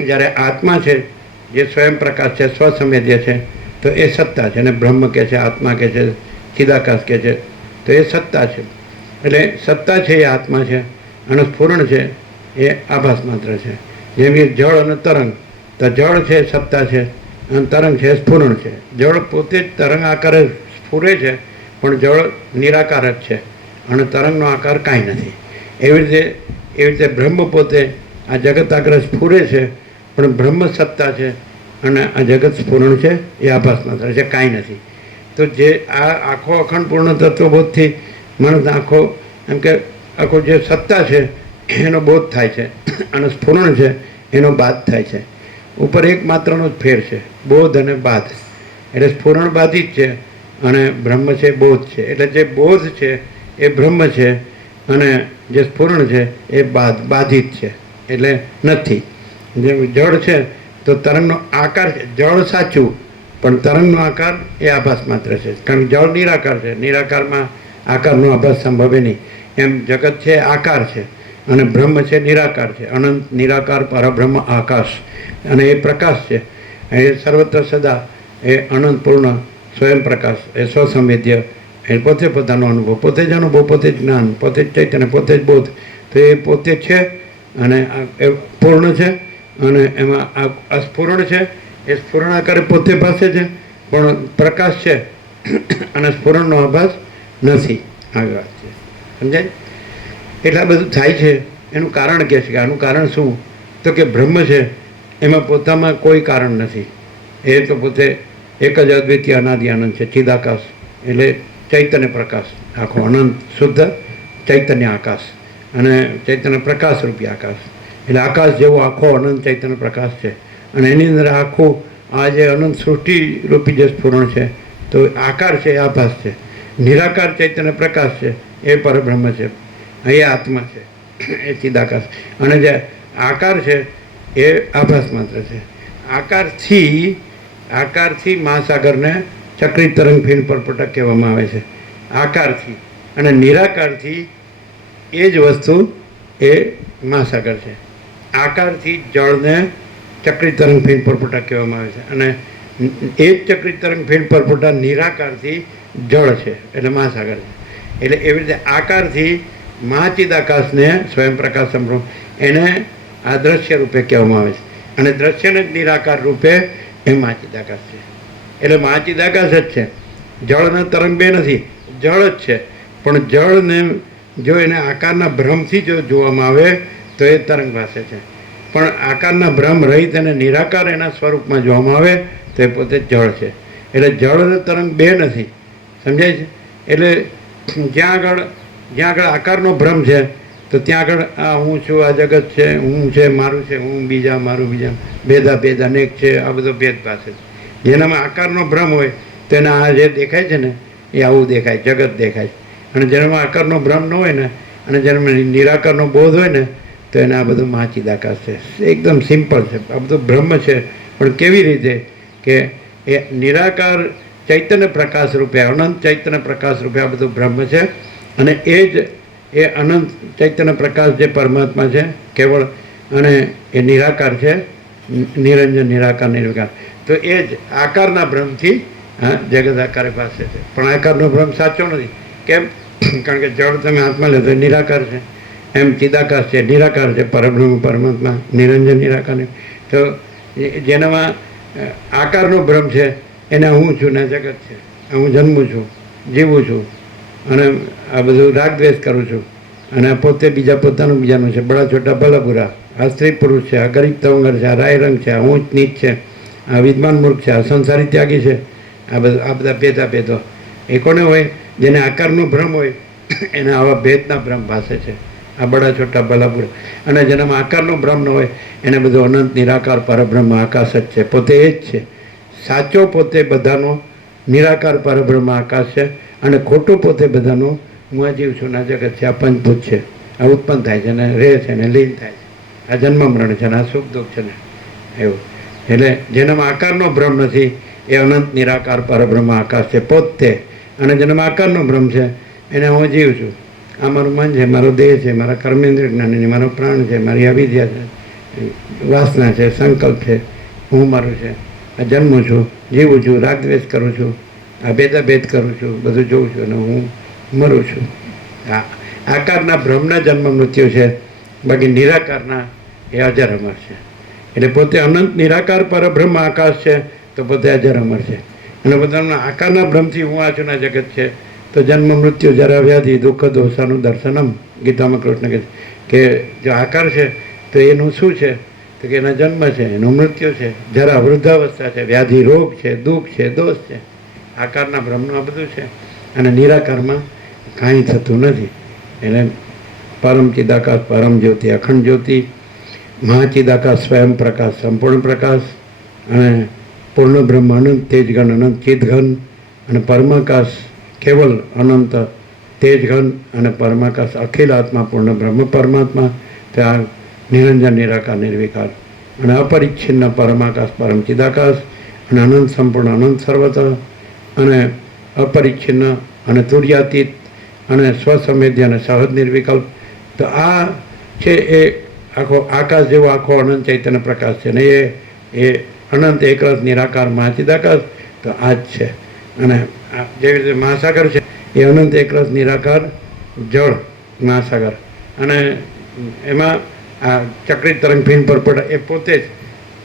જ્યારે આત્મા છે જે સ્વયં પ્રકાશ છે, સ્વસંવેદ્ય છે, તો એ સત્તા છે. અને બ્રહ્મ કહે છે, આત્મા કહે છે, ચિદાકાશ કહે છે, તો એ સત્તા છે. એટલે સત્તા છે એ આત્મા છે અને સ્ફુરણ છે એ આભાસ માત્ર છે. જેમ કે જળ અને તરંગ, તો જળ છે સત્તા છે અને તરંગ છે સ્ફુરણ છે. જળ પોતે જ તરંગ આકારે સ્ફુરે છે પણ જળ નિરાકાર જ છે અને તરંગનો આકાર કાંઈ નથી. એવી રીતે બ્રહ્મ પોતે આ જગત આકારે સ્ફુરે છે પણ બ્રહ્મ સત્તા છે અને આ જગત સ્ફુરણ છે એ આભાસ માત્ર છે, કાંઈ નથી. તો જે આ આખો અખંડ પૂર્ણ તત્વબોધથી માણસ આખો એમ કે આખો જે સત્તા છે એનો બોધ થાય છે અને સ્ફુરણ છે એનો બાદ થાય છે. ઉપર એક માત્રનો જ ફેર છે, બોધ અને બાદ. એટલે સ્ફુરણ બાધિત છે અને બ્રહ્મ છે બોધ છે. એટલે જે બોધ છે એ બ્રહ્મ છે અને જે સ્ફુરણ છે એ બાધિત છે, એટલે નથી. જે જળ છે તો તરંગનો આકાર છે, જળ સાચું પણ તરંગનો આકાર એ આભાસ માત્ર છે. કારણ કે જળ નિરાકાર છે, નિરાકારમાં આકારનો આભાસ સંભવે નહીં. એમ જગત છે આકાર છે અને બ્રહ્મ છે નિરાકાર છે, અનંત નિરાકાર પરબ્રહ્મ આકાશ, અને એ પ્રકાશ છે. એ સર્વત્ર સદા એ અનંત પૂર્ણ સ્વયં પ્રકાશ, એ સ્વસંવેદ્ય, એ પોતે પોતાનો અનુભવ, પોતે જ અનુભવ, પોતે જ જ્ઞાન, પોતે જ ચૈતન્ય, પોતે જ બોધ. તો એ પોતે છે અને એ પૂર્ણ છે અને એમાં આ સ્ફુરણ છે, એ સ્ફુરણ આકારે પોતે ભાસે છે પણ પ્રકાશ છે અને સ્ફુરણનો આભાસ નથી. આવી વાત છે, સમજાય? એટલે આ બધું થાય છે એનું કારણ કહે છે કે આનું કારણ શું? તો કે બ્રહ્મ છે એમાં પોતામાં કોઈ કારણ નથી. એ તો પોતે એક જ અદ્વિતીય અનાદિ આનંદ છે, ચિદાકાશ. એટલે ચૈતન્ય પ્રકાશ, આખો અનંત શુદ્ધ ચૈતન્ય આકાશ અને ચૈતન્ય પ્રકાશ રૂપી આકાશ. એટલે આકાશ જેવો આખો અનંત ચૈતન્ય પ્રકાશ છે અને એની અંદર આખું આ જે અનંત સૃષ્ટિ રૂપી જે સ્ફુરણ છે તો આકાર છે એ આભાસ છે. નિરાકાર ચૈતન્ય પ્રકાશ છે એ પરબ્રહ્મ છે, એ આત્મા છે, એ ચિદાકાશ. અને જે આકાર છે એ આભાસ માત્ર છે. આકારથી મહાસાગરને ચક્રી તરંગ ફીણ પરપોટા કહેવામાં આવે છે, આકારથી. અને નિરાકારથી એ જ વસ્તુ એ મહાસાગર છે. આકારથી જળને ચક્રી તરંગ ફીણ પરપોટા કહેવામાં આવે છે અને એ જ ચક્રી તરંગ ફીણ પરપોટા નિરાકારથી જળ છે એટલે મહાસાગર છે. એટલે એવી રીતે આકારથી મહાચિદાકાશને સ્વયં પ્રકાશ સંભ્રમ એને આ દ્રશ્ય રૂપે કહેવામાં આવે છે અને દ્રશ્યને જ નિરાકાર રૂપે એ મહાચિદાકાશ છે. એટલે મહાચિદાકાશ જ છે, જળ અને તરંગ બે નથી, જળ જ છે. પણ જળને જો એને આકારના ભ્રમથી જો જોવામાં આવે તો એ તરંગ ભાસે છે, પણ આકારના ભ્રમ રહિત અને નિરાકાર એના સ્વરૂપમાં જોવામાં આવે તો એ પોતે જળ છે. એટલે જળ અને તરંગ બે નથી, સમજાય છે? એટલે જ્યાં આગળ આકારનો ભ્રમ છે તો ત્યાં આગળ આ હું છું, આ જગત છે, હું છે, મારું છે, હું બીજા, મારું બીજા, ભેદ અનેક છે, આ બધો ભેદ પાસે છે. જેનામાં આકારનો ભ્રમ હોય તો એના આ જે દેખાય છે ને એ આવું દેખાય, જગત દેખાય. અને જેનામાં આકારનો ભ્રમ ન હોય ને અને જેનામાં નિરાકારનો બોધ હોય ને તો એને આ બધું મહાચિદાકાશ છે. એકદમ સિમ્પલ છે, આ બધું બ્રહ્મ છે. પણ કેવી રીતે કે એ નિરાકાર ચૈતન્ય પ્રકાશ રૂપે, અનંત ચૈતન્ય પ્રકાશ રૂપે આ બધું બ્રહ્મ છે અને એ જ એ અનંત ચૈતન્ય પ્રકાશ જે પરમાત્મા છે કેવળ, અને એ નિરાકાર છે, નિરંજન નિરાકાર નિર્વિકાર. તો એ જ આકારના બ્રહ્મથી જગત આકારે પાસે છે. પણ આકારનો બ્રહ્મ સાચો નથી. કેમ? કારણ કે જળ તમે હાથમાં લે તો એ નિરાકાર છે, એમ ચિદાકાશ છે નિરાકાર છે, પરબ્રહ્મ પરમાત્મા નિરંજન નિરાકાર. તો જેનામાં આકારનો બ્રહ્મ છે એને હું છું ને જગત છે, હું જન્મું છું, જીવું છું, અને આ બધું રાગ દ્વેષ કરું છું, અને આ પોતે બીજા પોતાનું બીજાનું છે, બડા છોટા ભલા બુરા, આ સ્ત્રી પુરુષ છે, આ ગરીબ તવંગર છે, આ રાય રંગ છે, આ ઊંચ નીચ છે, આ વિદ્વાન મૂર્ખ છે, આ સંસારી ત્યાગી છે. આ બધા ભેદા ભેદો એ કોને હોય? જેને આકારનો ભ્રમ હોય એને આવા ભેદના ભ્રમ ભાસે છે, આ બડા છોટા ભલા બુરા. અને જેનામાં આકારનો ભ્રમ ન હોય એને બધું અનંત નિરાકાર પરબ્રહ્મ આકાશ જ છે, પોતે એ જ છે. સાચો પોતે બધાનો નિરાકાર પરબ્રહ્મ આકાશ છે, અને ખોટું પોતે બધાનો હું આ જીવ છું ને આ જગત છે, આ પંચભૂત છે, આ ઉત્પન્ન થાય છે ને રહે છે ને લીન થાય છે, આ જન્મ મરણ છે ને આ સુખ દુઃખ છે ને એવું. એટલે જેનામાં આકારનો ભ્રમ નથી એ અનંત નિરાકાર પરબ્રહ્મ આકાશ છે પોતે. અને જેનામાં આકારનો ભ્રમ છે એને હું જીવ છું, આ મારું મન છે, મારો દેહ છે, મારા કર્મેન્દ્રિય જ્ઞાન, મારો પ્રાણ છે, મારી અવિદ્યા છે, વાસના છે, સંકલ્પ છે, હું મારું છે, આ જન્મું છું, જીવું છું, રાગદ્વેષ કરું છું, આ ભેદાભેદ કરું છું, બધું જોઉં છું અને હું મરું છું. આ આકારના બ્રહ્મના જન્મ મૃત્યુ છે, બાકી નિરાકારના એ અજર અમર છે. એટલે પોતે અનંત નિરાકાર પરબ્રહ્મ આકાશ છે તો પોતે અજર અમર છે. અને પોતાના આકારના બ્રહ્મથી હું આ છું ના જગત છે. તો જન્મ મૃત્યુ જરા વ્યાધિ દુઃખ દોષાનું દર્શનમ, ગીતામાં કૃષ્ણ કહે છે કે જો આકાર છે તો એનું શું છે? તો કે એના જન્મ છે, એનું મૃત્યુ છે, જરા વૃદ્ધાવસ્થા છે, વ્યાધિ રોગ છે, દુઃખ છે, દોષ છે. આકારના બ્રહ્મનું આ બધું છે. અને નિરાકારમાં કાંઈ થતું નથી. એને પરમ ચિદાકાશ, પરમ જ્યોતિ, અખંડ જ્યોતિ, મહાચિદાકાશ, સ્વયં પ્રકાશ, સંપૂર્ણ પ્રકાશ, અને પૂર્ણ બ્રહ્મ, અનંત તેજઘન, અનંત ચિદઘન, અને પરમાકાશ કેવલ અનંત તેજઘન, અને પરમાકાશ અખિલ આત્મા પૂર્ણ બ્રહ્મ પરમાત્મા, ત્યાં નિરંજન નિરાકાર નિર્વિકાર, અને અપરિચ્છિન્ન પરમાકાશ, પરમ ચિદાકાશ, અને અનંત સંપૂર્ણ, અનંત સર્વત, અને અપરિચ્છિન્ન, અને તુર્યાતીત, અને સ્વસંવેદ્ય, અને સહજ નિર્વિકલ્પ. તો આ છે એ આખો આકાશ જેવો આખો અનંત ચૈતન્ય પ્રકાશ છે ને એ અનંત એકરસ નિરાકાર મહાચિદાકાશ તો આ જ છે. અને જેવી રીતે મહાસાગર છે એ અનંત એકરસ નિરાકાર જળ મહાસાગર, અને એમાં આ ચક્રિત તરંગ ફીન પર પડે એ પોતે જ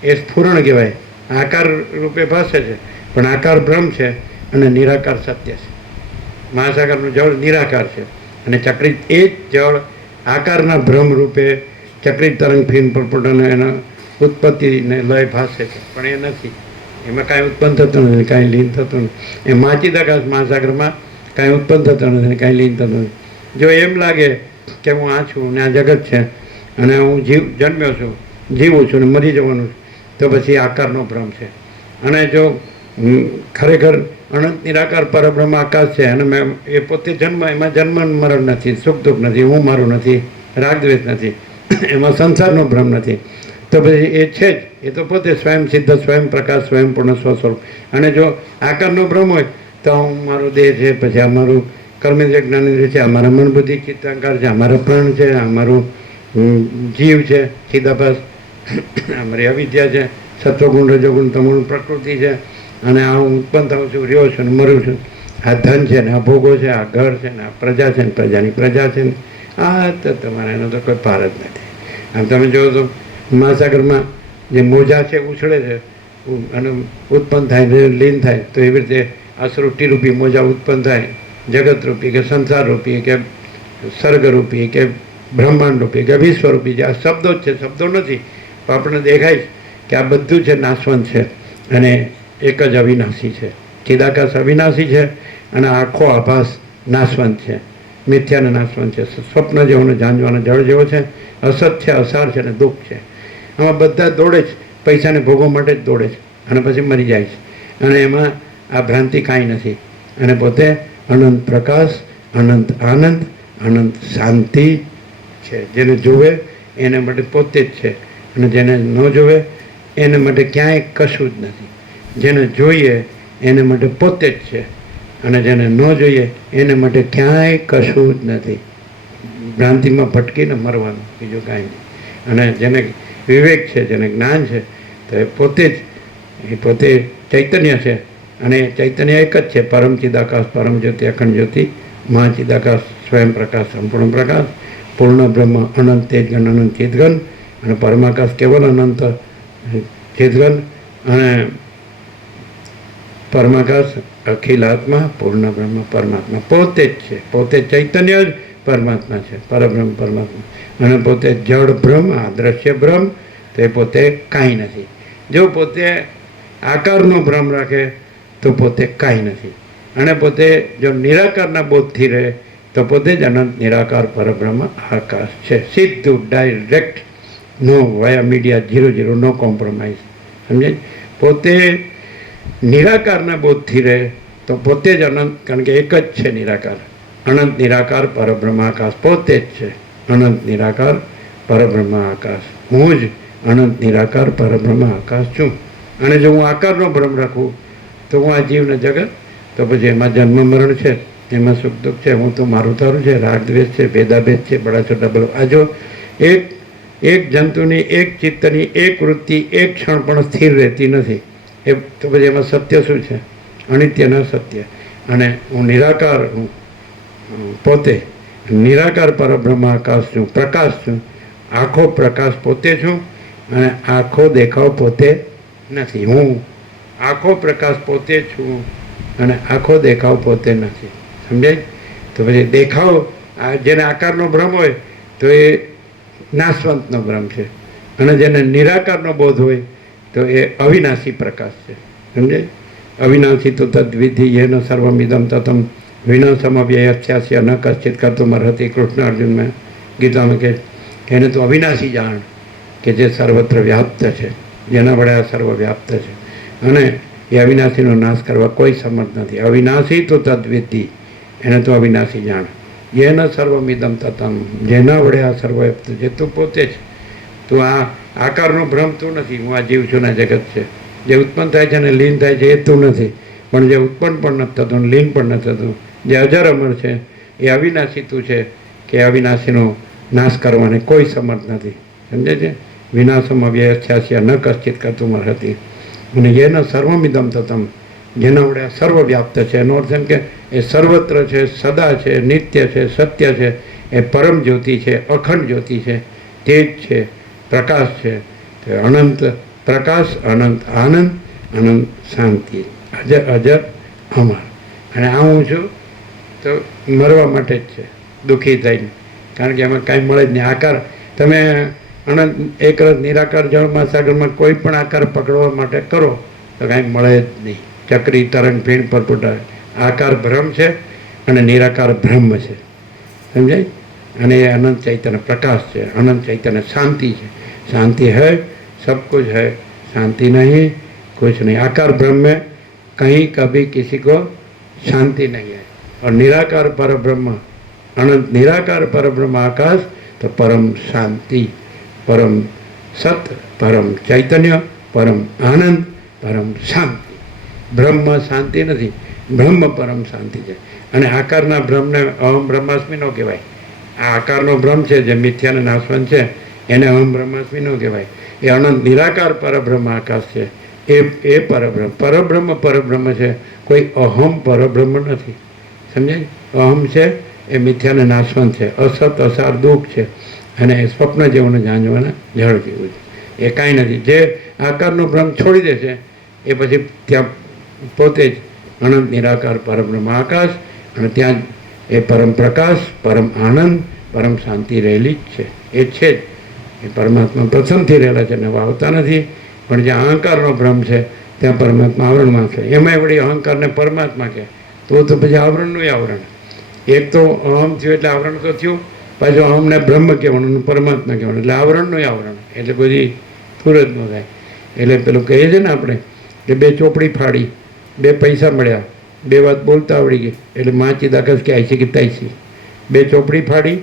એ સ્ફુરણ કહેવાય, આકાર રૂપે ભાસે છે પણ આકાર બ્રહ્મ છે અને નિરાકાર સત્ય છે. મહાસાગરનું જળ નિરાકાર છે અને ચક્રિત એ જ જળ આકારના ભ્રમ રૂપે ચક્રિત તરંગ ફીન પર પડે અને એના ઉત્પત્તિને લય ભાસે છે, પણ એ નથી. એમાં કાંઈ ઉત્પન્ન થતું નથી, કાંઈ લીન થતું નથી. એ મહાચિદાકાશ મહાસાગરમાં કાંઈ ઉત્પન્ન થતું નથી, કાંઈ લીન થતું નથી. જો એમ લાગે કે હું આ છું ને આ જગત છે અને હું જન્મ્યો છું, જીવું છું ને મરી જવાનું છું, તો પછી આકારનો ભ્રમ છે. અને જો ખરેખર અનંત નિરાકાર પરબ્રહ્મ આકાશ છે અને મેં એ પોતે જન્મ, એમાં જન્મ મરણ નથી, સુખ દુઃખ નથી, હું મારું નથી, રાગદ્વેષ નથી, એમાં સંસારનો ભ્રમ નથી, તો પછી એ છે જ, એ તો પોતે સ્વયં સિદ્ધ, સ્વયં પ્રકાશ, સ્વયં પૂર્ણ સ્વસ્વરૂપ. અને જો આકારનો ભ્રમ હોય તો હું મારો દેહ છે, પછી આ મારું કર્મેન્દ્રિય જ્ઞાનેન્દ્રિય છે, આ મારા મન બુદ્ધિ ચિત્તાંકાર છે, આ મારા પ્રાણ છે, આ મારું જીવ છે ચિદાભાસ, આ મારી અવિદ્યા છે, સત્વગુણ રજોગુણ તમોગુણ પ્રકૃતિ છે, અને આ હું ઉત્પન્ન થાઉં છું, રહ્યો છું ને મરું છું, આ ધન છે ને આ ભોગો છે, આ ઘર છે ને આ પ્રજા છે ને પ્રજાની પ્રજા છે ને આ તો તમારે એનો તો કોઈ પાર જ નથી. આમ તમે જોવો તો મહાસાગરમાં જે મોજા છે ઉછળે છે અને ઉત્પન્ન થાય ને લીન થાય, તો એવી રીતે આ સૃષ્ટિરૂપી મોજા ઉત્પન્ન થાય, જગતરૂપી કે સંસારરૂપી કે સર્ગરૂપી કે બ્રહ્માંડરૂપી કે વિશ્વરૂપી, જે આ શબ્દો જ છે, શબ્દો નથી, પણ આપણને દેખાય કે આ બધું છે નાશવંત છે અને એક જ અવિનાશી છે. ચિદાકાશ અવિનાશી છે અને આખો આભાસ નાશવંત છે, મિથ્યાને નાશવંત છે, સ્વપ્ન જેવો ને જાંજવાનો જળ જેવો છે, અસત છે, અસાર છે ને દુઃખ છે. આમાં બધા દોડે જ, પૈસાને ભોગવવા માટે જ દોડે છે અને પછી મરી જાય છે. અને એમાં આ ભ્રાંતિ કાંઈ નથી. અને પોતે અનંત પ્રકાશ, અનંત આનંદ, અનંત શાંતિ છે. જેને જોવે એને માટે પોતે જ છે, અને જેને ન જોવે એને માટે ક્યાંય કશું જ નથી. જેને જોઈએ એને માટે પોતે જ છે, અને જેને ન જોઈએ એને માટે ક્યાંય કશું જ નથી. ભ્રાંતિમાં ભટકીને મરવાનું, બીજું કાંઈ નહીં. અને જેને વિવેક છે, જેને જ્ઞાન છે, તો એ પોતે ચૈતન્ય છે. અને ચૈતન્ય એક જ છે, પરમ ચિદાકાશ, પરમ જ્યોતિ, અખંડ જ્યોતિ, મહાચિદાકાશ, સ્વયં પ્રકાશ, સંપૂર્ણ પ્રકાશ, પૂર્ણ બ્રહ્મ, અનંત તેજગન, અનંત ચિદગન, અને પરમાકાશ કેવલ અનંત ચિદગન, અને પરમાકાશ અખિલ આત્મા, પૂર્ણ બ્રહ્મ, પરમાત્મા પોતે જ છે. પોતે ચૈતન્ય જ પરમાત્મા છે, પરબ્રહ્મ પરમાત્મા. અને પોતે જળ બ્રહ્મ, આ દ્રશ્ય બ્રહ્મ, તો એ પોતે કાંઈ નથી. જો પોતે આકારનો ભ્રમ રાખે તો પોતે કાંઈ નથી. અને પોતે જો નિરાકારના બોધથી રહે તો પોતે જ અનંત નિરાકાર પરબ્રહ્મ આકાશ છે. સીધું ડાયરેક્ટ, નો વાયા મીડિયા, 0 નો કોમ્પ્રોમાઇઝ. સમજે? પોતે નિરાકારના બોધથી રહે તો પોતે જ અનંત, કારણ કે એક જ છે નિરાકાર. અનંત નિરાકાર પરબ્રહ્મ આકાશ પોતે જ છે. અનંત નિરાકાર પરબ્રહ્મ આકાશ, હું જ અનંત નિરાકાર પરબ્રહ્મ આકાશ છું. અને જો હું આકારનો ભ્રમ રાખું તો હું આ જીવને જગત, તો પછી એમાં જન્મ મરણ છે, એમાં સુખ દુઃખ છે, હું તો મારું તારું છે, રાગ દ્વેષ છે, ભેદાભેદ છે, બડા છોટા બલો. આ જો એક જંતુની, એક ચિત્તની, એક વૃત્તિ એક ક્ષણ પણ સ્થિર રહેતી નથી, એ તો પછી એમાં સત્ય શું છે? અનિત્યના સત્ય. અને હું નિરાકાર, હું પોતે નિરાકાર પરબ્રહ્મ આકાશ છું, પ્રકાશ છું. આખો પ્રકાશ પોતે છું અને આખો દેખાવ પોતે નથી. હું આખો પ્રકાશ પોતે છું અને આખો દેખાવ પોતે નથી. સમજાય? તો પછી દેખાવ, જેને આકારનો ભ્રમ હોય તો એ નાશવંતનો ભ્રમ છે. અને જેને નિરાકારનો બોધ હોય તો એ અવિનાશી પ્રકાશ છે. સમજાય? અવિનાશી તો તદ્વિધિ યેન સર્વમિદમ તતમ વિનાશમવ્યયસ્યાસ્ય ન કશ્ચિત કર્તુમર્હતિ. કૃષ્ણ અર્જુનમાં ગીતામાં કે એને તો અવિનાશી જાણ, કે જે સર્વત્ર વ્યાપ્ત છે, જેના વડે આ સર્વ વ્યાપ્ત છે. અને એ અવિનાશીનો નાશ કરવા કોઈ સમર્થ નથી. અવિનાશી તો તદ્વિધિ, એને તો અવિનાશી જાણ. યેન સર્વમિદમ તતમ, જેના વડે આ સર્વ વ્યાપ્ત છે, તું પોતે જ. તું આ આકારનો ભ્રમ તું નથી. હું આ જીવ છું ને જગત છે. જે ઉત્પન્ન થાય છે અને લીન થાય છે એ તું નથી. પણ જે ઉત્પન્ન પણ નથી થતું, લીન પણ નથી થતું, જે અજર અમર છે, એ અવિનાશી તું છે, કે અવિનાશીનો નાશ કરવાને કોઈ સમર્થ નથી. સમજે છે? વિનાશમ અવ્યયસ્યાસ્ય ન કશ્ચિત કર્તુમર્હતિ. અને એના સર્વમિદમ તતમ, જેના વડે આ સર્વ વ્યાપ્ત છે. એનો અર્થ એમ કે એ સર્વત્ર છે, સદા છે, નિત્ય છે, સત્ય છે, એ પરમ જ્યોતિ છે, અખંડ જ્યોતિ છે, તેજ છે, પ્રકાશ છે. તો અનંત પ્રકાશ, અનંત આનંદ, અનંત શાંતિ, અજર અજર અમર. અને આ હું છું તો મરવા માટે જ છે, દુઃખી થઈને. કારણ કે એમાં કાંઈ મળે જ નહીં. આકાર તમે અનંત એક રસ નિરાકાર જળમાં, સાગરમાં કોઈ પણ આકાર પકડવા માટે કરો તો કાંઈ મળે જ નહીં. ચક્રી તરંગ ફીણ પરપુટા, આકાર ભ્રમ છે અને નિરાકાર બ્રહ્મ છે. સમજાય? અને એ અનંત ચૈતન્ય પ્રકાશ છે, અનંત ચૈતન્ય શાંતિ છે. शांति है, सब कुछ है, शांति नहीं कुछ नहीं. आकार ब्रह्म में कहीं कभी किसी को शांति नहीं है. और निराकार पर ब्रह्म, अनंत निराकार पर ब्रह्म आकाश, तो परम शांति, परम सत्य, परम चैतन्य, परम आनंद, परम शांति. ब्रह्म शांति नहीं, ब्रह्म परम शांति है. અને આકારના બ્રહ્મને અહમ બ્રહ્માસ્મિ નો કહેવાય. આ આકારનો બ્રહ્મ છે જે મિથ્યાને નાશવંત છે, એને અહમ બ્રહ્માસ્મિ નો કહેવાય. એ અનંત નિરાકાર પરબ્રહ્મ આકાશ છે. એ પરબ્રહ્મ, પરબ્રહ્મ છે. કોઈ અહમ પરબ્રહ્મ નથી. સમજાય? અહમ છે એ મિથ્યાને નાશવંત છે, અસત અસાર દુઃખ છે, અને એ સ્વપ્ન જેવું જાણવાના જળ જેવું છે. એ કાંઈ નથી. જે આકારનો ભ્રમ છોડી દે છે એ પછી ત્યાં પોતે જ અનંત નિરાકાર પરબ્રહ્મ આકાશ, અને ત્યાં એ પરમ પ્રકાશ, પરમ આનંદ, પરમ શાંતિ રહેલી જ છે. એ છે જ. એ પરમાત્મા પ્રથમથી રહેલા છે, નવા આવતા નથી. પણ જ્યાં અહંકારનો ભ્રમ છે ત્યાં પરમાત્મા આવરણમાં છે. એમાંય વળી અહંકારને પરમાત્મા કહે તો પછી આવરણનું આવરણ. એક તો અહમ થયું એટલે આવરણ તો થયું, પાછું અહમને બ્રહ્મ કહેવાનું, પરમાત્મા કહેવાનું, એટલે આવરણનું આવરણ. એટલે બધી સુરત ન થાય. એટલે પેલું કહીએ છે ને આપણે કે બે ચોપડી ફાડી, બે પૈસા મળ્યા, બે વાત બોલતા આવડી ગઈ, એટલે માચી દાખલ કે આઈસી કે તાઈસી. બે ચોપડી ફાડી,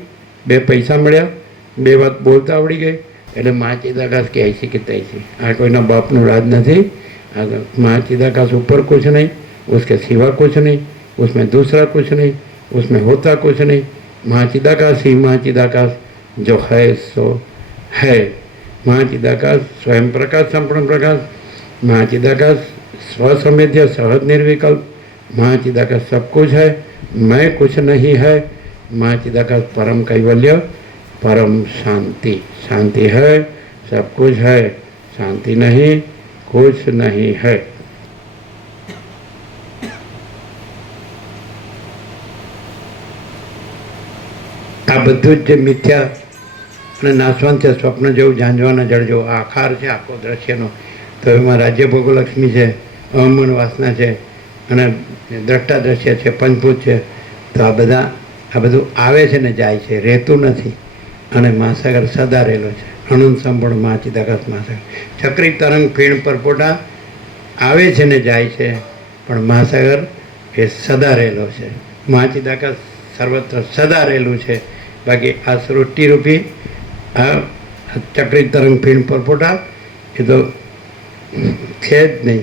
બે પૈસા મળ્યા, બે વાત બોલતા આવડી ગઈ, એટલે માચી દાકાશ કે આઈસી કે તાઈસી. આ કોઈના બાપનું રાજ નથી. આ માચી દાકાશ ઉપર कुछ नहीं, उसके सिवा कुछ नहीं, उसमें दूसरा कुछ नहीं, उसमें होता कुछ नहीं, महाचिदाकाश ही महाचिदाकाश जो है सो है। महाचिदाकाश स्वयं प्रकाश संपूर्ण प्रकाश, महाचिदाकाश स्वसंवेद्य सहज निर्विकल्प, महाचिदाकाश सब कुछ है, मैं कुछ नहीं है। महाचिदाकाश परम कैवल्य, परम शांति। शांति है, सब कुछ है, शांति नहीं, कुछ नहीं है। આ બધું જ મિથ્યા અને નાશવંત છે, સ્વપ્ન જેવું ઝાંઝવાના જળજો આકાર છે આખો દ્રશ્યનો. તો એમાં રાજ્ય ભોગોલક્ષ્મી છે, અવમન વાસના છે અને દ્રષ્ટા દ્રશ્ય છે, પંચભૂત છે. તો આ બધું આવે છે ને જાય છે, રહેતું નથી. અને મહાસાગર સદા રહેલો છે, અનંત સંપૂર્ણ મહાચિદાકાશ મહાસાગર. ચક્રી તરંગ ફીણ પરપોટા આવે છે ને જાય છે, પણ મહાસાગર એ સદા રહેલો છે. મહાચિદાકાશ સર્વત્ર સદા રહેલું છે. બાકી આ સૃષ્ટિરૂપી આ ચક્રી તરંગ ફીણ પરપોટા એ તો છે જ નહીં.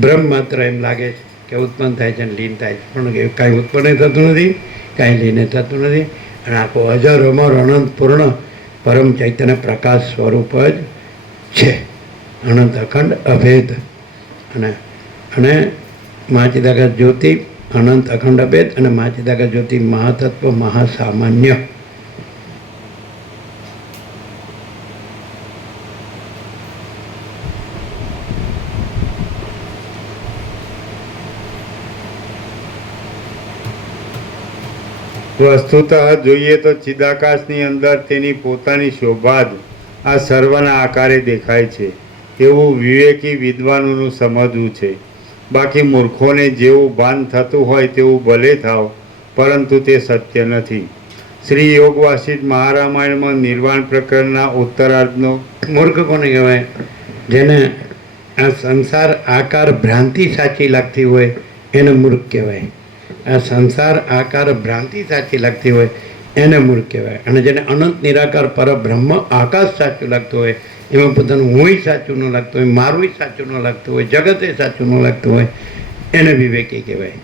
બ્રહ્મ માત્ર એમ લાગે છે કે ઉત્પન્ન થાય છે અને લીન થાય છે, પણ કાંઈ ઉત્પન્ન થતું નથી, કાંઈ લીને થતું નથી. અને આખો અજર અમર અનંત પૂર્ણ પરમ ચૈતન્ય પ્રકાશ સ્વરૂપ જ છે, અનંત અખંડ અભેદ. અને મહાચિદાકાશ જ્યોતિ અનંત અખંડ અભેદ અને મહાચિદાકાશ જ્યોતિ મહાતત્વ મહાસામાન્ય. વસ્તુતઃ જોઈએ તો ચિદાકાશની અંદર તેની પોતાની શોભા જ આ સર્વના આકારે દેખાય છે એવું વિવેકી વિદ્વાનોનું સમજવું છે. બાકી મૂર્ખોને જેવું ભાન થતું હોય તેવું ભલે થાવ, પરંતુ તે સત્ય નથી. શ્રી યોગ વાસિષ્ઠ મહારામાયણમાં નિર્વાણ પ્રકરણના ઉત્તરાર્ધનો મૂર્ખ કોને કહેવાય? જેને આ સંસાર આકાર ભ્રાંતિ સાચી લાગતી હોય એને મૂર્ખ કહેવાય. આ સંસાર આકાર ભ્રાંતિ સાચી લાગતી હોય એને મૂર્ખ કહેવાય. અને જેને અનંત નિરાકાર પરબ્રહ્મ આકાશ સાચું લાગતું હોય, એમાં પોતાનું હુંય સાચું ન લાગતું હોય, મારુંય સાચું ન લાગતું હોય, જગતે સાચું ન લાગતું હોય, એને વિવેકી કહેવાય.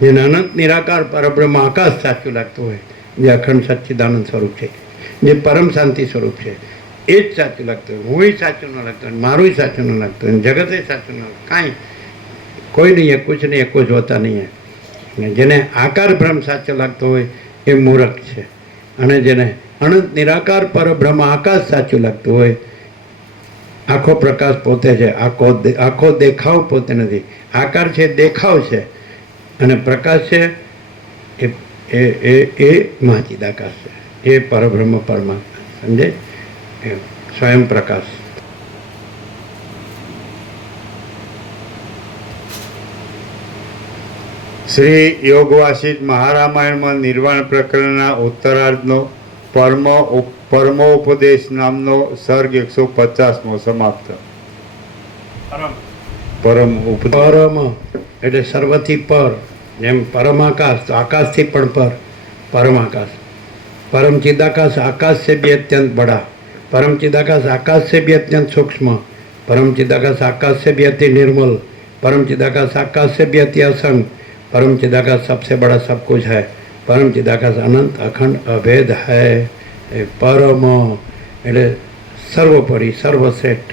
જેને અનંત નિરાકાર પરબ્રહ્મ આકાશ સાચું લાગતું હોય, જે અખંડ સચ્ચિદાનંદ સ્વરૂપ છે, જે પરમ શાંતિ સ્વરૂપ છે, એ જ સાચું લાગતું હોય. હુંય સાચું ન લાગતું હોય, મારુંય સાચું ન લાગતું હોય, જગતે સાચું ન લાગતું, કાંઈ કોઈ નહીં है, कुछ नहीं है, कुछ होता नहीं है. જેને આકાર ભ્રમ સાચો લાગતો હોય એ મૂર્ખ છે. અને જેને અનંત નિરાકાર પરબ્રહ્મ આકાશ સાચું લાગતું હોય, આખો પ્રકાશ પોતે છે, આખો દેખાવ પોતે નથી. આકાર છે, દેખાવ છે, અને પ્રકાશ છે એ મહાચિદાકાશ છે, એ પરબ્રહ્મ પરમાત્મા. સમજે? સ્વયં પ્રકાશ. શ્રી યોગ વાસિષ્ઠ મહારામાયણમાં નિર્વાણ પ્રકરણના ઉત્તરાર્ધનો પરમોપદેશ નામનો સર્ગ 150મો સમાપ્ત. પરમ એટલે સર્વથી પર. જેમ પરમાકાશ તો આકાશથી પણ પર, परमाकाश. परम चिदाकाश आकाश से भी अत्यंत बड़ा, परम चिदाकाश आकाश से भी अत्यंत सूक्ष्म, परम चिदाकाश आकाश से भी अति निर्मल, परम चिदाकाश आकाश से भी अति असंग, परम चिदाकाश सबसे बड़ा सब कुछ है, परम चिदाकाश अनंत अखंड अभेद है. परम એટલે સર્વોપરી, સર્વશ્રેષ્ઠ,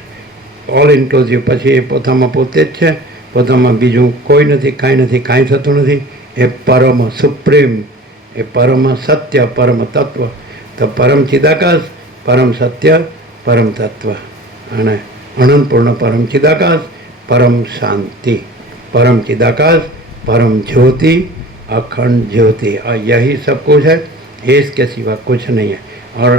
ઓલ ઇન્ક્લુઝિવ. પછી એ પોતામાં પોતે જ છે, પોતામાં બીજું કોઈ નથી, કાંઈ નથી, કાંઈ થતું નથી. એ પરમ સુપ્રીમ, એ પરમ સત્ય, પરમ તત્વ. તો પરમ ચિદાકાશ, પરમ સત્ય, પરમ તત્વ અને અનંતપૂર્ણ પરમ ચિદાકાશ, परम शांति, परम चिदाकाश, परम ज्योति, अखंड ज्योति. और यही सब कुछ है, इसके सिवा कुछ नहीं है. और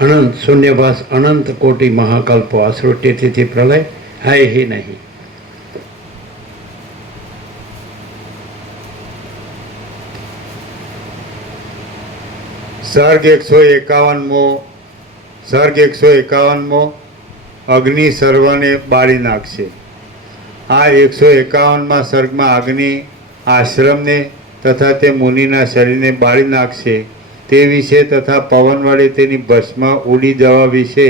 अनंत शून्यवास, अनंत कोटि महाकल्प, असृष्टि तिथि प्रलय है ही नहीं. સર્ગ 151મો અગ્નિ સર્વને બાળી નાખશે. આ 151મા સર્ગમાં અગ્નિ આશ્રમને તથા તે મુનિના શરીરને બાળી નાખશે તે વિશે તથા પવન વડે તેની ભસ્મ ઉડી જવા વિશે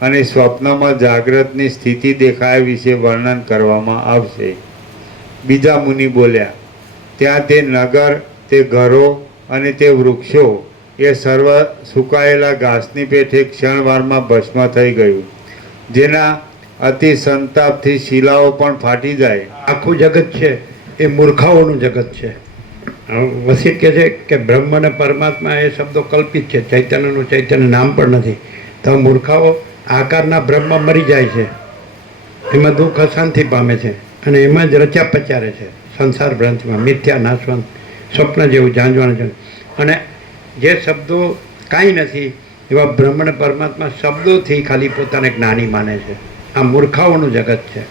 અને સ્વપ્નમાં જાગ્રતની સ્થિતિ દેખાયા વિશે વર્ણન કરવામાં આવશે. બીજા મુનિ બોલ્યા, ત્યાં તે નગર, તે ઘરો અને તે વૃક્ષો એ સર્વ સુકાયેલા ઘાસની પેઠે ક્ષણવારમાં ભસ્મ થઈ ગયું, જેના અતિ સંતાપથી શિલાઓ પણ ફાટી જાય. આખું જગત છે એ મૂર્ખાઓનું જગત છે. વસિષ્ઠ કહે છે કે બ્રહ્મ અને પરમાત્મા એ શબ્દો કલ્પિત છે, ચૈતન્યનું ચૈતન્ય નામ પણ નથી. તો મૂર્ખાઓ આકારના બ્રહ્મ મરી જાય છે, એમાં દુઃખ અશાંતિ પામે છે અને એમાં જ રચ્યા પચારે છે સંસાર ભ્રાંતિમાં, મિથ્યા નાશવંત સ્વપ્ન જેવું જાંજવાનું છે. અને જે શબ્દો કાંઈ નથી એવા બ્રહ્મ અને પરમાત્મા શબ્દોથી ખાલી પોતાને જ્ઞાની માને છે. આ મૂર્ખાઓનું જગત છે.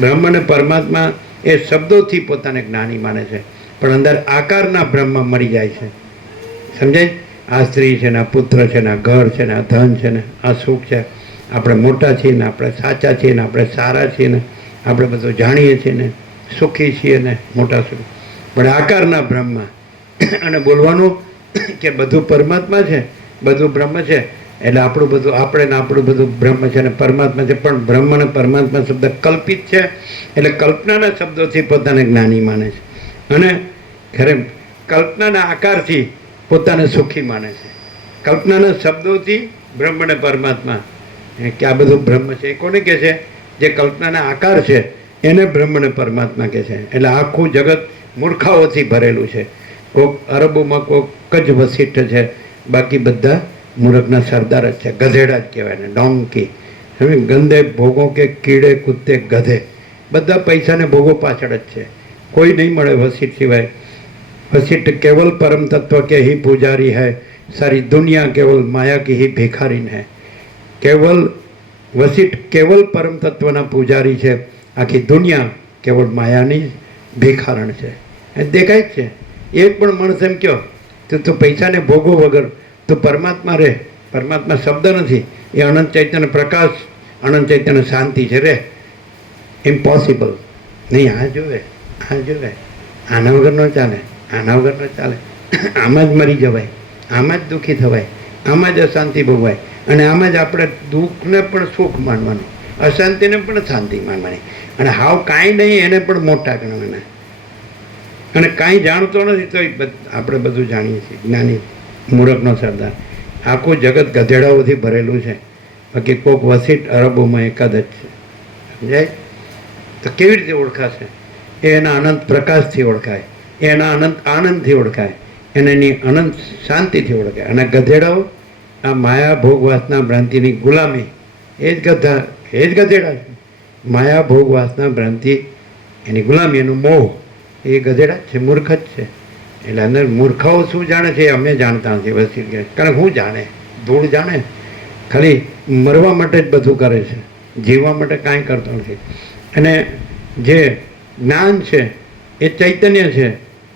બ્રહ્મ અને પરમાત્મા એ શબ્દોથી પોતાને જ્ઞાની માને છે, પણ અંદર આકારના બ્રહ્મ મરી જાય છે. સમજાય? આ સ્ત્રી છે ને, આ પુત્ર છે ને, આ ઘર છે ને, આ ધન છે ને, આ સુખ છે, આપણે મોટા છીએ ને, આપણે સાચા છીએ ને, આપણે સારા છીએ ને, આપણે બધું જાણીએ છીએ ને, સુખી છીએ ને, મોટા સુખ, પણ આકારના બ્રહ્મ. અને બોલવાનું કે બધું પરમાત્મા છે, બધું બ્રહ્મ છે, એટલે આપણું બધું આપણે ને આપણું બધું બ્રહ્મ છે ને પરમાત્મા છે. પણ બ્રહ્મ અને પરમાત્મા શબ્દ કલ્પિત છે, એટલે કલ્પનાના શબ્દોથી પોતાને જ્ઞાની માને છે અને ખરે કલ્પનાના આકારથી પોતાને સુખી માને છે. કલ્પનાના શબ્દોથી બ્રહ્મ અને પરમાત્મા કે આ બધું બ્રહ્મ છે એ કોને કહે છે? જે કલ્પનાના આકાર છે એને બ્રહ્મ અને પરમાત્મા કહે છે. એટલે આખું જગત મૂર્ખાઓથી ભરેલું છે. કોઈક અરબોમાં કોઈક જ વસિષ્ઠ છે, બાકી બધા મૂર્ખના સરદાર જ છે, ગધેડા જ કહેવાય ને, ડોંકી. ગંદે ભોગો કે કીડે કૂદતે ગધે, બધા પૈસાને ભોગો પાછળ જ છે, કોઈ નહીં મળે વસિષ્ઠ સિવાય. वशिष्ठ केवल परम तत्व के ही पुजारी है, सारी दुनिया केवल माया की ही भिखारीन है. केवल वशिष्ठ केवल परम तत्वના પૂજારી છે, આખી દુનિયા કેવળ માયાની ભિખારણ છે. એ દેખાય જ છે. એક પણ માણસ એમ કહો તો તું પૈસાને ભોગો વગર તો પરમાત્મા રહે. પરમાત્મા શબ્દ નથી, એ અનંત ચૈતન્ય પ્રકાશ, અનંત ચૈતન્ય શાંતિ છે. રે ઇમ્પોસિબલ નહીં. આ જોવે, આ જોવે, આના વગર ન ચાલે, આના વગર ન ચાલે. આમાં જ મરી જવાય, આમાં જ દુઃખી થવાય, આમાં જ અશાંતિ ભોગવાય અને આમાં જ આપણે દુઃખને પણ સુખ માનવાનું, અશાંતિને પણ શાંતિ માનવાની અને હાવ કાંઈ નહીં એને પણ મોટા ગણવાના. અને કાંઈ જાણતો નથી તો આપણે બધું જાણીએ છીએ. જ્ઞાની મૂરખનો સરદાર. આખું જગત ગધેડાઓથી ભરેલું છે, બાકી કોઈક વસિષ્ઠ અરબોમાં એકાદ જ છે. સમજાય? તો કેવી રીતે ઓળખાશે? એ એના અનંત પ્રકાશથી ઓળખાય, એના અનંત આનંદથી ઓળખાય, એને એની અનંત શાંતિથી ઓળખાય. અને ગધેડાઓ આ માયા ભોગ વાસના ભ્રાંતિની ગુલામી, એ જ ગધેડા છે. માયા ભોગ વાસના ભ્રાંતિ એની ગુલામી, એનું મોહ, એ ગધેડા જ છે, મૂર્ખ જ છે. એટલે અંદર મૂર્ખાઓ શું જાણે છે એ અમે જાણતા નથી વસિષ્ઠ. કારણ હું જાણે, ધૂળ જાણે, ખાલી મરવા માટે જ બધું કરે છે, જીવવા માટે કાંઈ કરતો નથી. અને જે જ્ઞાન છે એ ચૈતન્ય છે,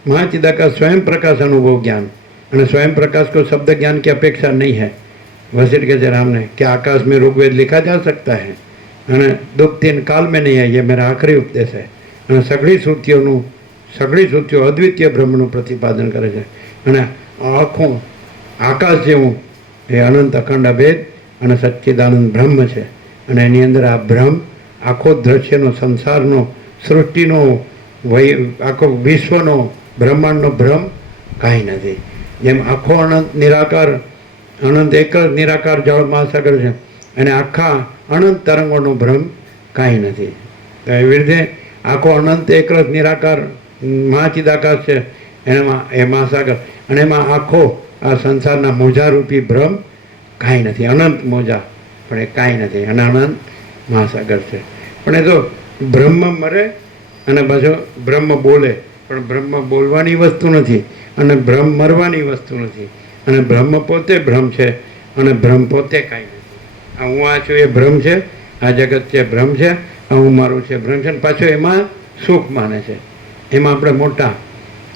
महाचिदाकाश स्वयं प्रकाश अनुभव ज्ञान. અને स्वयं प्रकाश को शब्द ज्ञान की अपेक्षा नहीं है. वशिष्ठ के राम ने कि आकाश में ऋग्वेद लिखा जा सकता है અને दुख तीन काल में नहीं है, ये मेरा आखिरी उपदेश है. અને સઘળી શ્રુતિઓ અદ્વિતીય બ્રહ્મનું પ્રતિપાદન કરે છે. અને આખું આકાશ જેવું એ અનંત અખંડ અભેદ અને સચ્ચિદાનંદ બ્રહ્મ છે. અને એની અંદર આ બ્રહ્મ આખો દ્રશ્યનો, સંસારનો, સૃષ્ટિનો, આખો વિશ્વનો, બ્રહ્માંડનો ભ્રમ કાંઈ નથી. જેમ આખો અનંત નિરાકાર, અનંત એક જ નિરાકાર જળ મહાસાગર છે અને આખા અનંત તરંગોનો ભ્રમ કાંઈ નથી. તો એવી રીતે આખો અનંત એક જ નિરાકાર મહાચિદાકાશ છે, એમાં એ મહાસાગર, અને એમાં આખો આ સંસારના મોજારૂપી ભ્રમ કાંઈ નથી. અનંત મોજા પણ એ કાંઈ નથી, અને અનંત મહાસાગર છે. પણ એ તો બ્રહ્મ મરે અને પાછો બ્રહ્મ બોલે, પણ બ્રહ્મ બોલવાની વસ્તુ નથી અને બ્રહ્મ મરવાની વસ્તુ નથી. અને બ્રહ્મ પોતે બ્રહ્મ છે અને બ્રહ્મ પોતે કાંઈ નથી. આ હું આ છું એ ભ્રમ છે, આ જગત છે ભ્રમ છે, આ હું મારું છે ભ્રમ છે. પાછો એમાં સુખ માને છે, એમાં આપણે મોટા,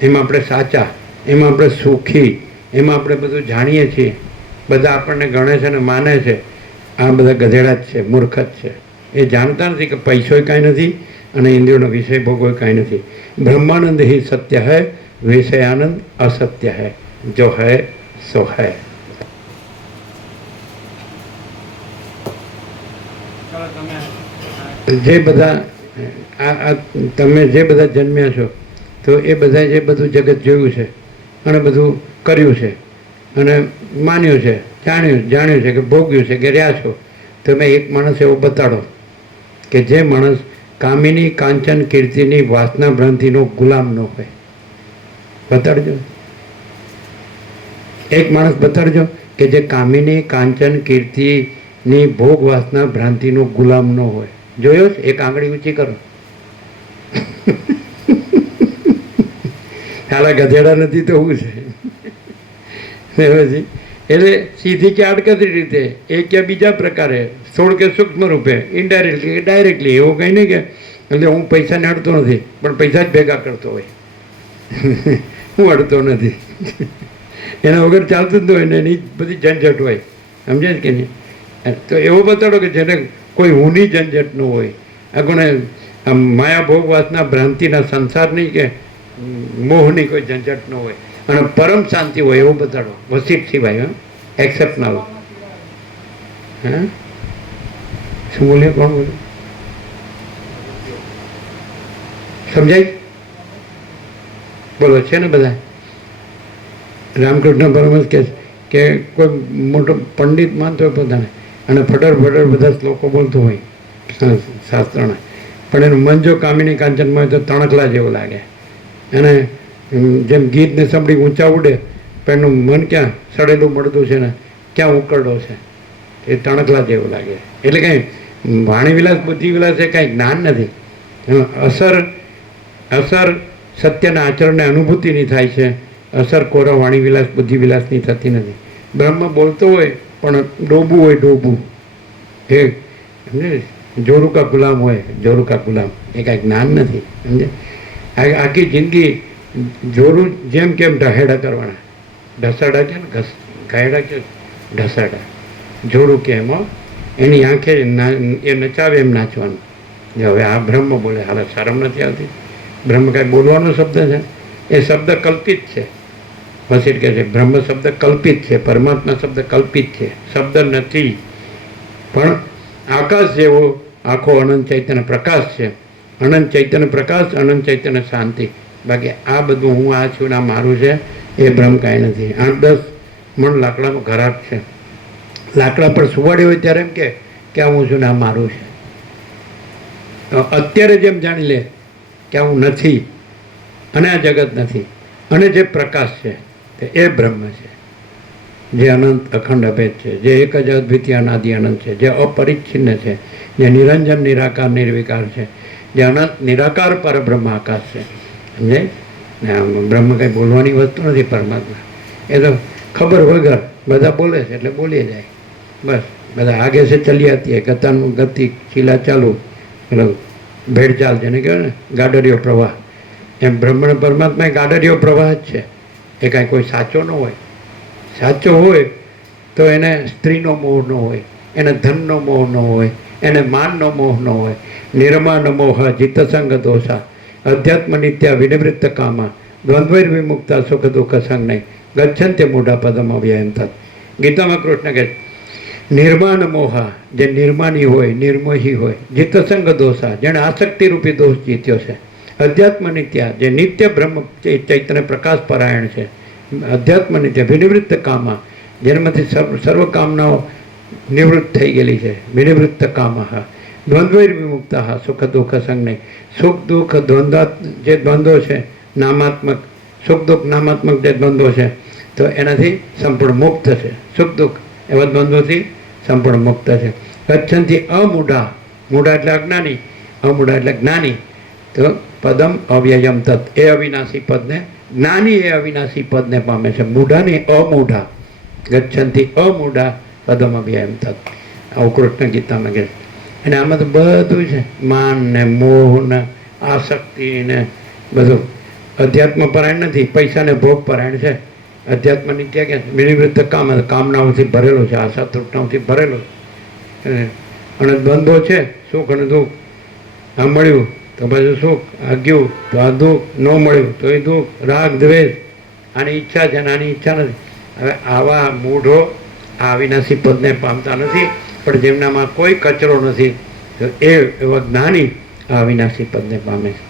એમાં આપણે સાચા, એમાં આપણે સુખી, એમાં આપણે બધું જાણીએ છીએ, બધા આપણને ગણે છે અને માને છે. આ બધા ગધેડા જ છે, મૂર્ખ જ છે. એ જાણતા નથી કે પૈસોય કાંઈ નથી અને ઇન્દ્રિયોનો વિષય ભોગવો કાંઈ નથી. બ્રહ્માનંદ ही सत्य है, विषयानंद असत्य है, जो है सो है. જે બધા તમે જે બધા જન્મ્યા છો તો એ બધા જે બધું જગત જોયું છે અને બધું કર્યું છે અને માન્યું છે, જાણ્યું છે કે ભોગ્યું છે કે રહ્યા છો. તમે એક માણસ એવો બતાડો કે જે માણસ કામિની કાંચન કીર્તિની વાસના ભ્રાંતિનો ગુલામ ન હોય. બતાડજો, એક માણસ બતાડજો કે જે કામિની કાંચન કીર્તિની ભોગ વાસના ભ્રાંતિનો ગુલામ ન હોય. જોયો છે? એક આંગળી ઊંચી કરો. હાલા ગધેડા નથી તો શું છે? એટલે સીધી કે આડકતરી રીતે એ કે બીજા પ્રકારે થોડું કે સૂક્ષ્મ રૂપે ઇનડાયરેક્ટલી કે ડાયરેક્ટલી એવું કંઈ નહીં કે એટલે હું પૈસાને અડતો નથી પણ પૈસા જ ભેગા કરતો હોય. હું અડતો નથી. એના વગર ચાલતું જ હોય ને એની બધી ઝંઝટ હોય. સમજે છે કે નહીં? તો એવો બતાડો કે જેને કોઈ ઊની ઝંઝટ ન હોય. આગળ માયા ભોગ વાસના ભ્રાંતિના સંસારની કે મોહની કોઈ ઝંઝટ ન હોય અને પરમ શાંતિ હોય એવું બતાડો. વસીટ સિવાય એક્સેપ્ટ ના હોય. હા, શું બોલ્યો? કોણ બોલ્યું? સમજાય? બોલો. છે ને બધા? રામકૃષ્ણ પરમહંસ કે કોઈ મોટો પંડિત માનતો હોય પોતાને અને ફટર બધા શ્લોકો બોલતો હોય શાસ્ત્રના, પણ એનું મન જો કામિની કાંચનમાં હોય તો તણકલા જેવું લાગે. અને જેમ ગીતને સાંભળી ઊંચા ઉડે પણ એનું મન ક્યાં સડેલું મળતું છે ને ક્યાં ઉકળડો છે, એ તણકલા જેવું લાગે. એટલે કાંઈ વાણીવિલાસ બુદ્ધિવિલાસ એ કાંઈ જ્ઞાન નથી. અસર સત્યના આચરણને અનુભૂતિની થાય છે. અસર કોરા વાણીવિલાસ બુદ્ધિવિલાસની થતી નથી. બ્રહ્મ બોલતો હોય પણ ડોબું હોય, ડોબું. એ સમજે? જોરુકા ગુલામ હોય, જોરુકા ગુલામ. એ કાંઈ જ્ઞાન નથી. સમજે? આખી જિંદગી જોરું જેમ કેમ ઢહેડા કરવાના. ઢસાડા છે ને, ઘાયડા કે ઢસાડા, જોરું કે એમાં એની આંખે એ નચાવે એમ નાચવાનું. હવે આ બ્રહ્મ બોલે, હાલ શરમ નથી આવતી? બ્રહ્મ કાંઈ બોલવાનો શબ્દ છે? એ શબ્દ કલ્પિત છે. વસીટ કહે છે બ્રહ્મ શબ્દ કલ્પિત છે, પરમાત્મા શબ્દ કલ્પિત છે, શબ્દ નથી. પણ આકાશ જેવો આખો અનંત ચૈતન્ય પ્રકાશ છે. અનંત ચૈતન્ય પ્રકાશ, અનંત ચૈતન્ય શાંતિ. બાકી આ બધું હું આ છું ને આ મારું છે એ બ્રહ્મ કાંઈ નથી. 8-10 મણ લાકડાનો ઘરાક છે. લાકડા પર સુવાડે હોય ત્યારે એમ કે આ હું છું ને આ મારું છે. અત્યારે જેમ જાણી લે કે આ હું નથી અને આ જગત નથી અને જે પ્રકાશ છે તે એ બ્રહ્મ છે, જે અનંત અખંડ અભેદ છે, જે એક જ અદ્વિતીય અનાદિ અનંત છે, જે અપરિચ્છિન્ન છે, જે નિરંજન નિરાકાર નિર્વિકાર છે, જે અનંત નિરાકાર પરબ્રહ્મ આકાશ છે. સમજે? બ્રહ્મ કંઈ બોલવાની વસ્તુ નથી. પરમાત્મા એ તો ખબર વગર બધા બોલે છે એટલે બોલી જાય. બસ બધા આગે છે ચલી આતી હે, ગતાનું ગતિ શીલા ચાલુ, મતલબ ભેડચાલ જેને કહેવાય ને, ગાડરિયો પ્રવાહ. એમ બ્રહ્મ પરમાત્મા એ ગાડરિયો પ્રવાહ જ છે. એ કાંઈ કોઈ સાચો ન હોય. સાચો હોય તો એને સ્ત્રીનો મોહ ન હોય, એને ધનનો મોહ ન હોય, એને માનનો મોહ ન હોય. નિર્માન મોહ જીતસંગ દોષા અધ્યાત્મ નિત્યા વિનિવૃત્ત કામા દ્વંદ્વૈર વિમુક્તા સુખ દુઃખ સંગ નહીં ગચ્છન્તે મૂઢા પદમ અવ્યયમ તત્. ગીતામાં કૃષ્ણ કહે નિર્માણ મોહા, જે નિર્માની હોય, નિર્મોહી હોય. જીતસંગ દોષા, જેણે આસક્તિરૂપી દોષ જીત્યો છે. અધ્યાત્મ નિત્યા, જે નિત્ય બ્રહ્મ ચૈતન્ય પ્રકાશ પરાયણ છે. અધ્યાત્મ નિત્ય વિનિવૃત્ત કામા, જેનામાંથી સર્વ કામનાઓ નિવૃત્ત થઈ ગયેલી છે. વિનિવૃત્ત કામા દ્વંદ્વૈર વિમુક્તા સુખ દુઃખ સંગ નહીં. સુખ દુઃખ જે દ્વંદ્વો છે નામાત્મક, સુખ દુઃખ નામાત્મક જે દ્વંદ્વો છે તો એનાથી સંપૂર્ણ મુક્ત છે. સુખ દુઃખ એવા દ્વંદ્વોથી સંપૂર્ણ મુક્ત છે. ગચ્છન્તિ અમૂઢા, મૂઢા એટલે અજ્ઞાની, અમૂઢા એટલે જ્ઞાની. તો પદમ અવ્યયમ તત્, એ અવિનાશી પદને, જ્ઞાની એ અવિનાશી પદને પામે છે. મૂઢાની અમૂઢા, ગચ્છન્તિ અમૂઢા પદમ અવ્યયમ તત્. આવું કૃષ્ણ ગીતામાં કહે. અને આમાં તો બધું છે, માન ને મોહ ને આસક્તિ ને બધું. અધ્યાત્મ પરાયણ નથી, પૈસાને ભોગ પરાયણ છે. અધ્યાત્મ નિત્ય કે વિનિવૃત્ત કામનાઓથી ભરેલો છે, આશા તૃષ્ણાઓથી ભરેલો છે. અને દ્વંદ્વો છે, સુખ અને દુઃખ. આ મળ્યું તો પાછું સુખ, આ ગયું તો આ દુઃખ, ન મળ્યું તો એ દુઃખ, રાગ દ્વેષ. આની ઈચ્છા છે અને આની ઈચ્છા નથી. હવે આવા મૂઢો આ અવિનાશી પદને પામતા નથી, પણ જેમનામાં કોઈ કચરો નથી તો એ એવા જ્ઞાની આ અવિનાશી પદને પામે છે.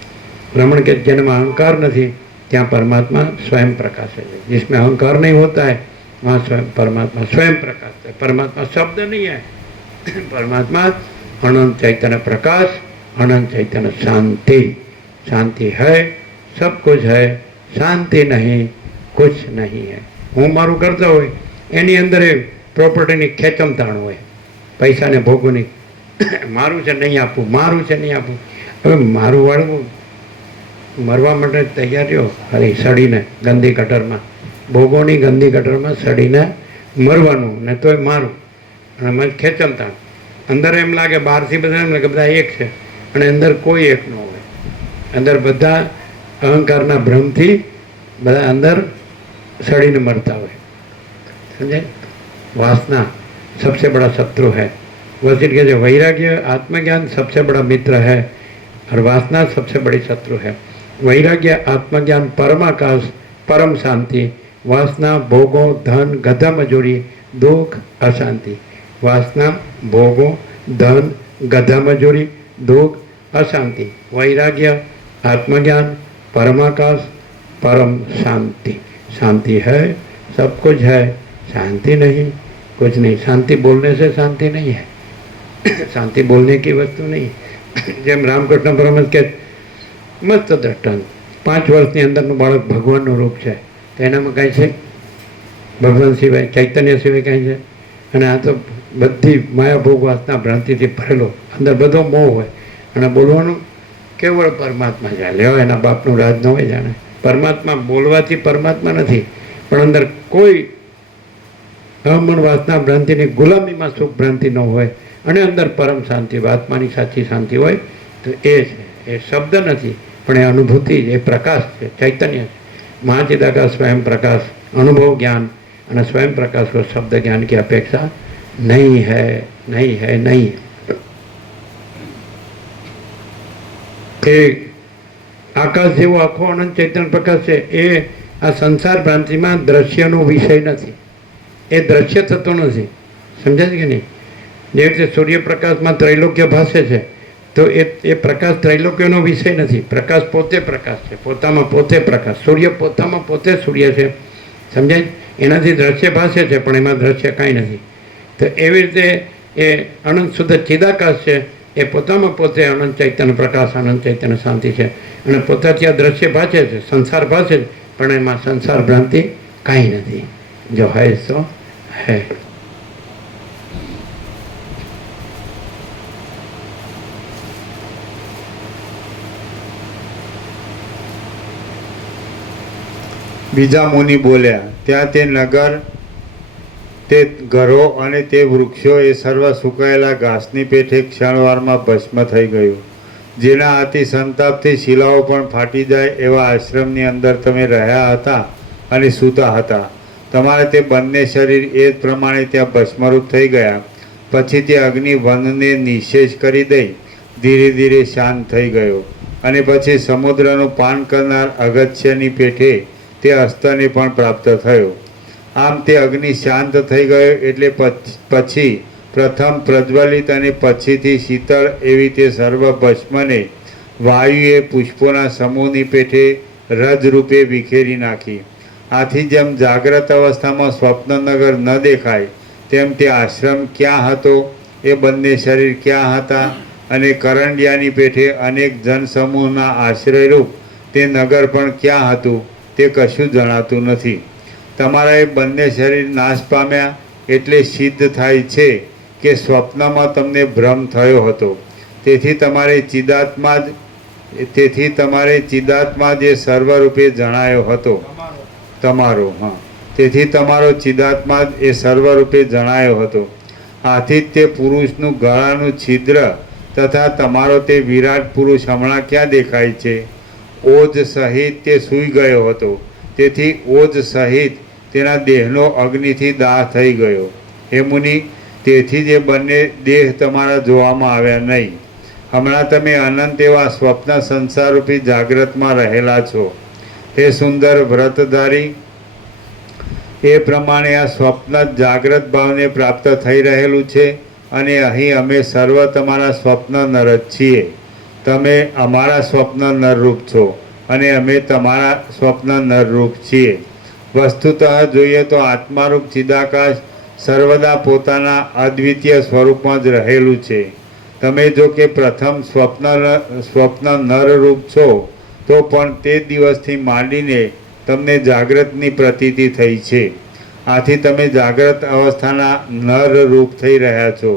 રમણ કે જેનામાં અહંકાર નથી ત્યાં परमात्मा स्वयं प्रकाश है. जिसमें अहंकार नहीं होता है वहाँ स्वयं परमात्मा स्वयं प्रकाश है। परमात्मा शब्द नहीं है, परमात्मा अनंत चैतन्य प्रकाश, अनंत चैतन्य शांति। शांति है, सब कुछ है, शांति नहीं कुछ नहीं है। हूँ मारू करता हो एनी अंदर प्रोपर्टी खेचमताण हो, पैसा ने भोगोनी मारू से नहीं आपू, मारू से नहीं आपू। હવે મારું વાળવું મરવા માટે તૈયાર રહ્યો, અરે સડીને ગંદી ગટરમાં, ભોગોની ગંદી ગટરમાં સડીને મરવાનું ને તોય મારું. અને મને ખેંચમતા અંદર એમ લાગે, બહારથી બધા એમ લાગે બધા એક છે અને અંદર કોઈ એક ન હોય. અંદર બધા અહંકારના ભ્રમથી બધા અંદર સડીને મરતા હોય. समझे? वासना सबसे बड़ा शत्रु है। वसील कहते वैराग्य आत्मज्ञान सबसे बड़ा मित्र है और वासना सबसे बड़ी शत्रु है। वैराग्य आत्मज्ञान परमाकाश परम शांति, वासना भोगों धन गधा मजूरी दुख अशांति। वासना भोगों धन गधा मजूरी दुख अशांति। वैराग्य आत्मज्ञान परमाकाश परम शांति। शांति है, सब कुछ है, शांति नहीं कुछ नहीं। शांति बोलने से शांति नहीं है, शांति बोलने की वस्तु नहीं। જેમ રામકૃષ્ણ પરમહંસ કે મસ્ત દ્રષ્ટાંત, 5 વર્ષની અંદરનું બાળક ભગવાનનું રૂપ છે, તો એનામાં કાંઈ છે? ભગવાન સિવાય ચૈતન્ય સિવાય કાંઈ છે? અને આ તો બધી માયાભોગ વાસના ભ્રાંતિથી ભરેલો, અંદર બધો મોહ હોય અને બોલવાનું કેવળ પરમાત્મા ચાલે હોય, એના બાપનું રાજ ન હોય જાણે. પરમાત્મા બોલવાથી પરમાત્મા નથી, પણ અંદર કોઈ અમન વાસના ભ્રાંતિની ગુલામીમાં સુખ ભ્રાંતિ ન હોય અને અંદર પરમ શાંતિ આત્માની સાચી શાંતિ હોય, તો એ છે. એ શબ્દ નથી પણ એ અનુભૂતિ, એ પ્રકાશ છે, ચૈતન્ય છે. महाचिदाकाश स्वयं प्रकाश अनुभव ज्ञान और स्वयं प्रकाश को शब्द ज्ञान की अपेक्षा नहीं है, नहीं है, नहीं है। आकाश जेवो आखो अनंत चैतन्य प्रकाश है, ये आ संसार भ्रांति में दृश्यनो विषय नहीं, ये दृश्य थतो नहीं। समझाय कि नहीं? जे रीते सूर्यप्रकाश में त्रैलोक्य भासे है, तो ये प्रकाश त्रैलोक्यनो विषय नहीं। प्रकाश पोते प्रकाश है, पोतामां पोते प्रकाश। सूर्य पोतामां पोते सूर्य है, समझाय? एनाथी दृश्य भासे है पण एमां दृश्य कांई नहीं। तो एवी रीते ये अनंत शुद्ध चिदाकाश है, ये पोतामां पोते अनंत चैतन्य प्रकाश, अनंत चैतन्य शांति है અને પોતાથી આ દૃશ્ય ભાસે છે, સંસાર ભાસે છે, પણ એમાં સંસાર ભ્રાંતિ કાંઈ નથી। જો હૈ સો હૈ। બીજા મુનિ બોલ્યા, ત્યાં તે નગર, તે ઘરો અને તે વૃક્ષો એ સર્વ સુકાયેલા ઘાસની પેઠે ક્ષણવારમાં ભસ્મ થઈ ગયું। જેના અતિ સંતાપથી શિલાઓ પણ ફાટી જાય એવા આશ્રમની અંદર તમે રહ્યા હતા અને સૂતા હતા। તમારે તે બંને શરીર એ જ પ્રમાણે ત્યાં ભસ્મરૂપ થઈ ગયા। પછી તે અગ્નિ વનને નિશેષ કરી દઈ ધીરે ધીરે શાંત થઈ ગયો અને પછી સમુદ્રનું પાન કરનાર અગત્યની પેઠે તે અસ્તને પણ પ્રાપ્ત થયો। આમ તે અગ્નિ શાંત થઈ ગયો એટલે પછી પ્રથમ પ્રજ્વલિત અને પછીથી શીતળ એવી તે સર્વ ભસ્મને વાયુએ પુષ્પોના સમૂહની પેઠે રજરૂપે વિખેરી નાખી। આથી જેમ જાગ્રત અવસ્થામાં સ્વપ્નનગર ન દેખાય તેમ તે આશ્રમ ક્યાં હતો, એ બંને શરીર ક્યાં હતા અને કરંડિયાની પેઠે અનેક જનસમૂહના આશ્રયરૂપ તે નગર પણ ક્યાં હતું તે કશું જણાતું નથી। તમારા એ બંને શરીર નાશ પામ્યા એટલે સિદ્ધ થાય છે કે સ્વપ્નમાં તમને ભ્રમ થયો હતો। તેથી તમારે ચિદાત્મા જે સર્વરૂપે જણાયો હતો તમારો, હા, તેથી તમારો ચિદાત્મા એ સર્વરૂપે જણાયો હતો। આથી જ તે પુરુષનું ગળાનું છિદ્ર તથા તમારો તે વિરાટ પુરુષ હમણાં ક્યાં દેખાય છે? ઓજ સહિત તે સૂઈ ગયો હતો, તેથી ઓજ સહિત તેના દેહનો અગ્નિથી દાહ થઈ ગયો। હે મુનિ, તેથી જ એ બંને દેહ તમારા જોવામાં આવ્યા નહીં। હમણાં તમે અનંત એવા સ્વપ્ન સંસારરૂપી જાગ્રતમાં રહેલા છો। હે સુંદર વ્રતધારી, એ પ્રમાણે આ સ્વપ્ન જાગ્રત ભાવને પ્રાપ્ત થઈ રહેલું છે અને અહીં અમે સર્વ તમારા સ્વપ્ન નર જ છીએ। તમે અમારા સ્વપ્ન નરરૂપ છો અને અમે તમારા સ્વપ્ન નરરૂપ છીએ। વસ્તુતઃ જોઈએ તો આત્મારૂપ ચિદાકાશ સર્વદા પોતાના અદ્વિતીય સ્વરૂપમાં જ રહેલું છે. તમે જો કે પ્રથમ સ્વપ્ન નરરૂપ છો તો પણ તે દિવસથી માંડીને તમને જાગ્રતની પ્રતીતિ થઈ છે. આથી તમે જાગ્રત અવસ્થાના નરરૂપ થઈ રહ્યા છો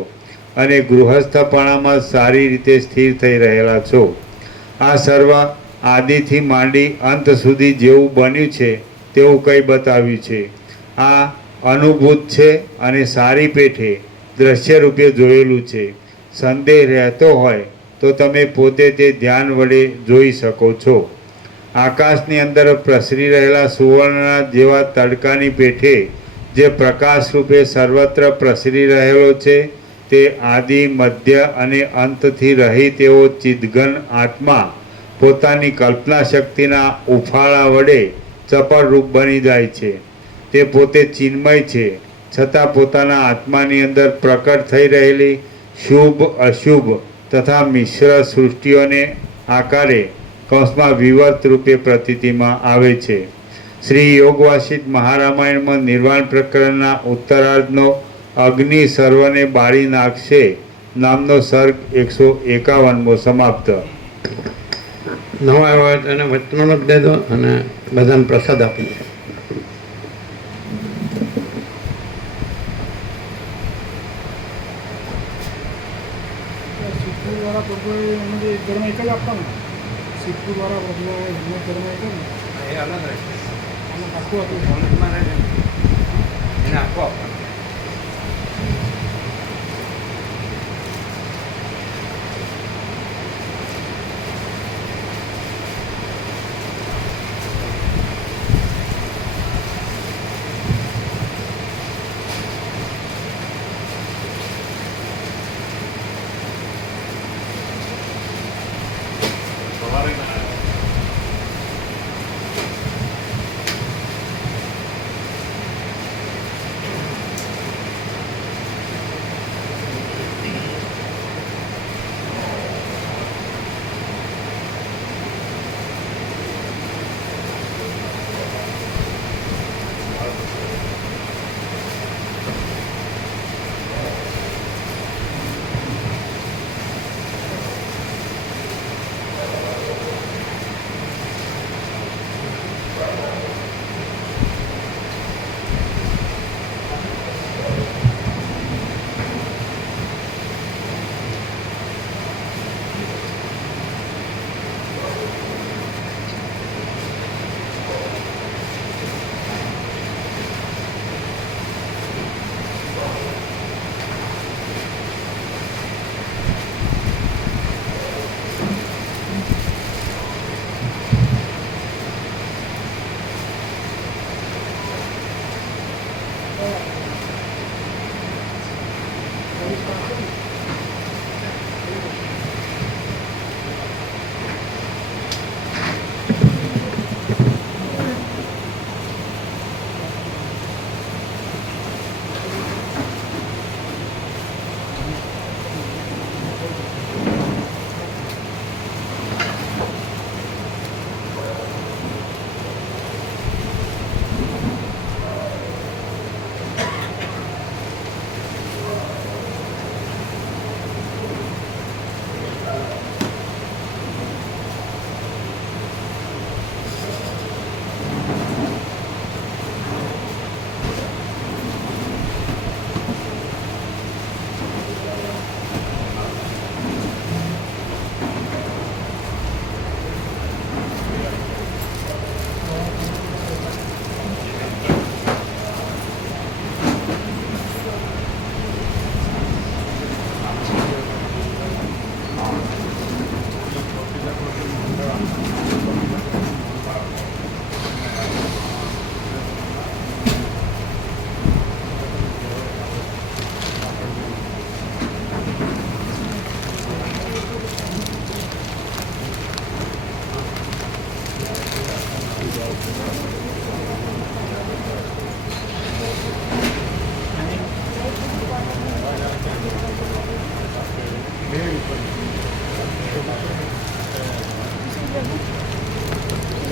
અને ગૃહસ્થપણામાં સારી રીતે સ્થિર થઈ રહેલા છો. આ સર્વ આદિથી માંડી અંત સુધી જેવું બન્યું છે તેવું કંઈ બતાવ્યું છે. આ અનુભૂત છે અને સારી પેઠે દ્રશ્ય રૂપે જોયેલું છે. સંદેહ રહેતો હોય તો તમે પોતે તે ધ્યાન વડે જોઈ શકો છો. આકાશની અંદર પ્રસરી રહેલા સુવર્ણના જેવા તડકાની પેઠે જે પ્રકાશ રૂપે સર્વત્ર પ્રસરી રહેલો છે તે આદિ મધ્ય અને અંતથી રહિત એવો ચિદઘન આત્મા પોતાની કલ્પના શક્તિના ઉફાળા વડે ચપળ રૂપ બની જાય છે. તે પોતે ચિન્મય છે, છતાં પોતાના આત્માની અંદર પ્રકટ થઈ રહેલી શુભ અશુભ તથા મિશ્ર સૃષ્ટિઓને આકારે કૌંસમાં વિવર્ત રૂપે પ્રતીતિમાં આવે છે. શ્રી યોગવાસિત મહારામાયણમાં નિર્વાણ પ્રકરણના ઉત્તરાર્ધનો અગ્નિ સર્વને બાળી નાખશે નામનો સર્ગ 151મો સમાપ્ત. નવા હોય તો એને વચનો જ દેજો અને બધાને પ્રસાદ આપી દો. સિદ્ધપુરવાળા પ્રભુએ એમને ધર્મ એક જ આપવાનો. સિદ્ધપુરવાળા પ્રભુએ એમનો ધર્મ એક જ ને એ અલગ રહેશે. આમાં આખું હતું. કોલેજમાં રહે છે ને, એને આપવો આપવાનો. સવારે ના આવે.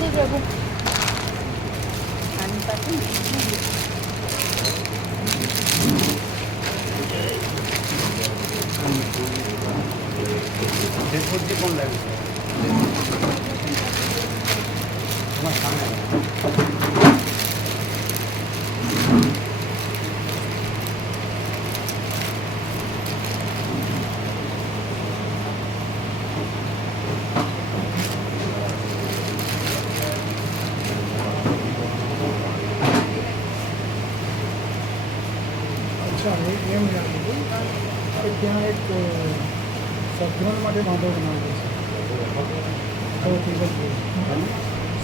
Ini jagung. જયપુરથી કોણ લાવ્યું છે એમાં સામે અચ્છા એમ યાદ હતું કે ત્યાં એક સદગ્રહણ માટે બાંધો બનાવેલો છે ટેબલ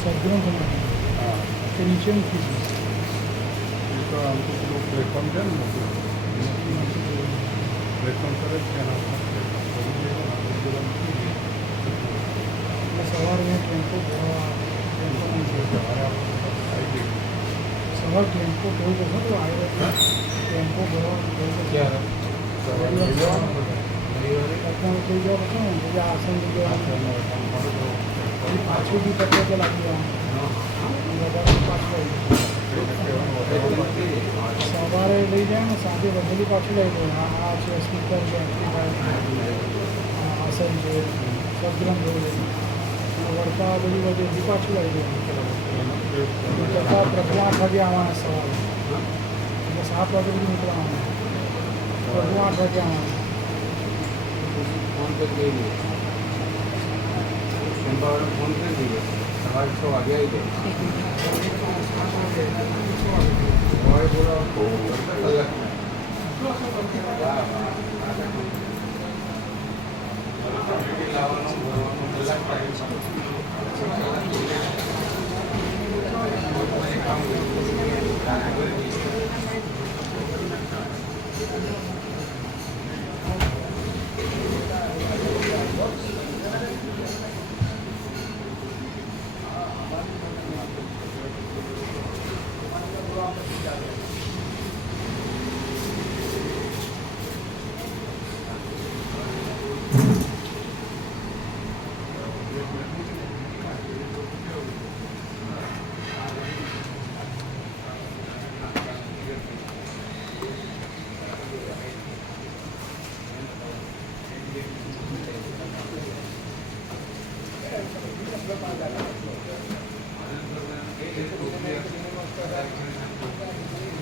સદગ્રહણ બનાવેલો હા તે નીચે મૂકી છે એ તો આમ તો પેલું પ્લેટફોર્મ છે ને મોટું પ્લેટફોર્મ કરે છે એના એટલે સવારે મેં ટેમ્પો ભરવા સવાર ટેમ્પો બહુ બધો તો આવ્યો ટેમ્પો ભરવા અત્યારે કોઈ જવા હતો ને પછી આસન લઈ જવાનું પછી પાછું બી પતો તો લાગી જવાનું વધારે પાછું સવારે લઈ જાય ને સાંજે બદલી પાછું લઈ જાય આ છે સ્પીકર છે આસન છે સદગ્રમ જોયું વળતા બધી બધું પાછું લઈ જાય કરતાં પ્રભુ 8 વાગે આવવાના સવારે એટલે 7 વાગે બધું નીકળવાનું પ્રભુ 8 વાગે આવવાના ફોન કરી દઈએ એમ્પાવરને ફોન કરી દઈએ સવારે 6 વાગે આવી જાય સવારે બોલાવો કલાક લાવવાનું ભરવાનું કલાક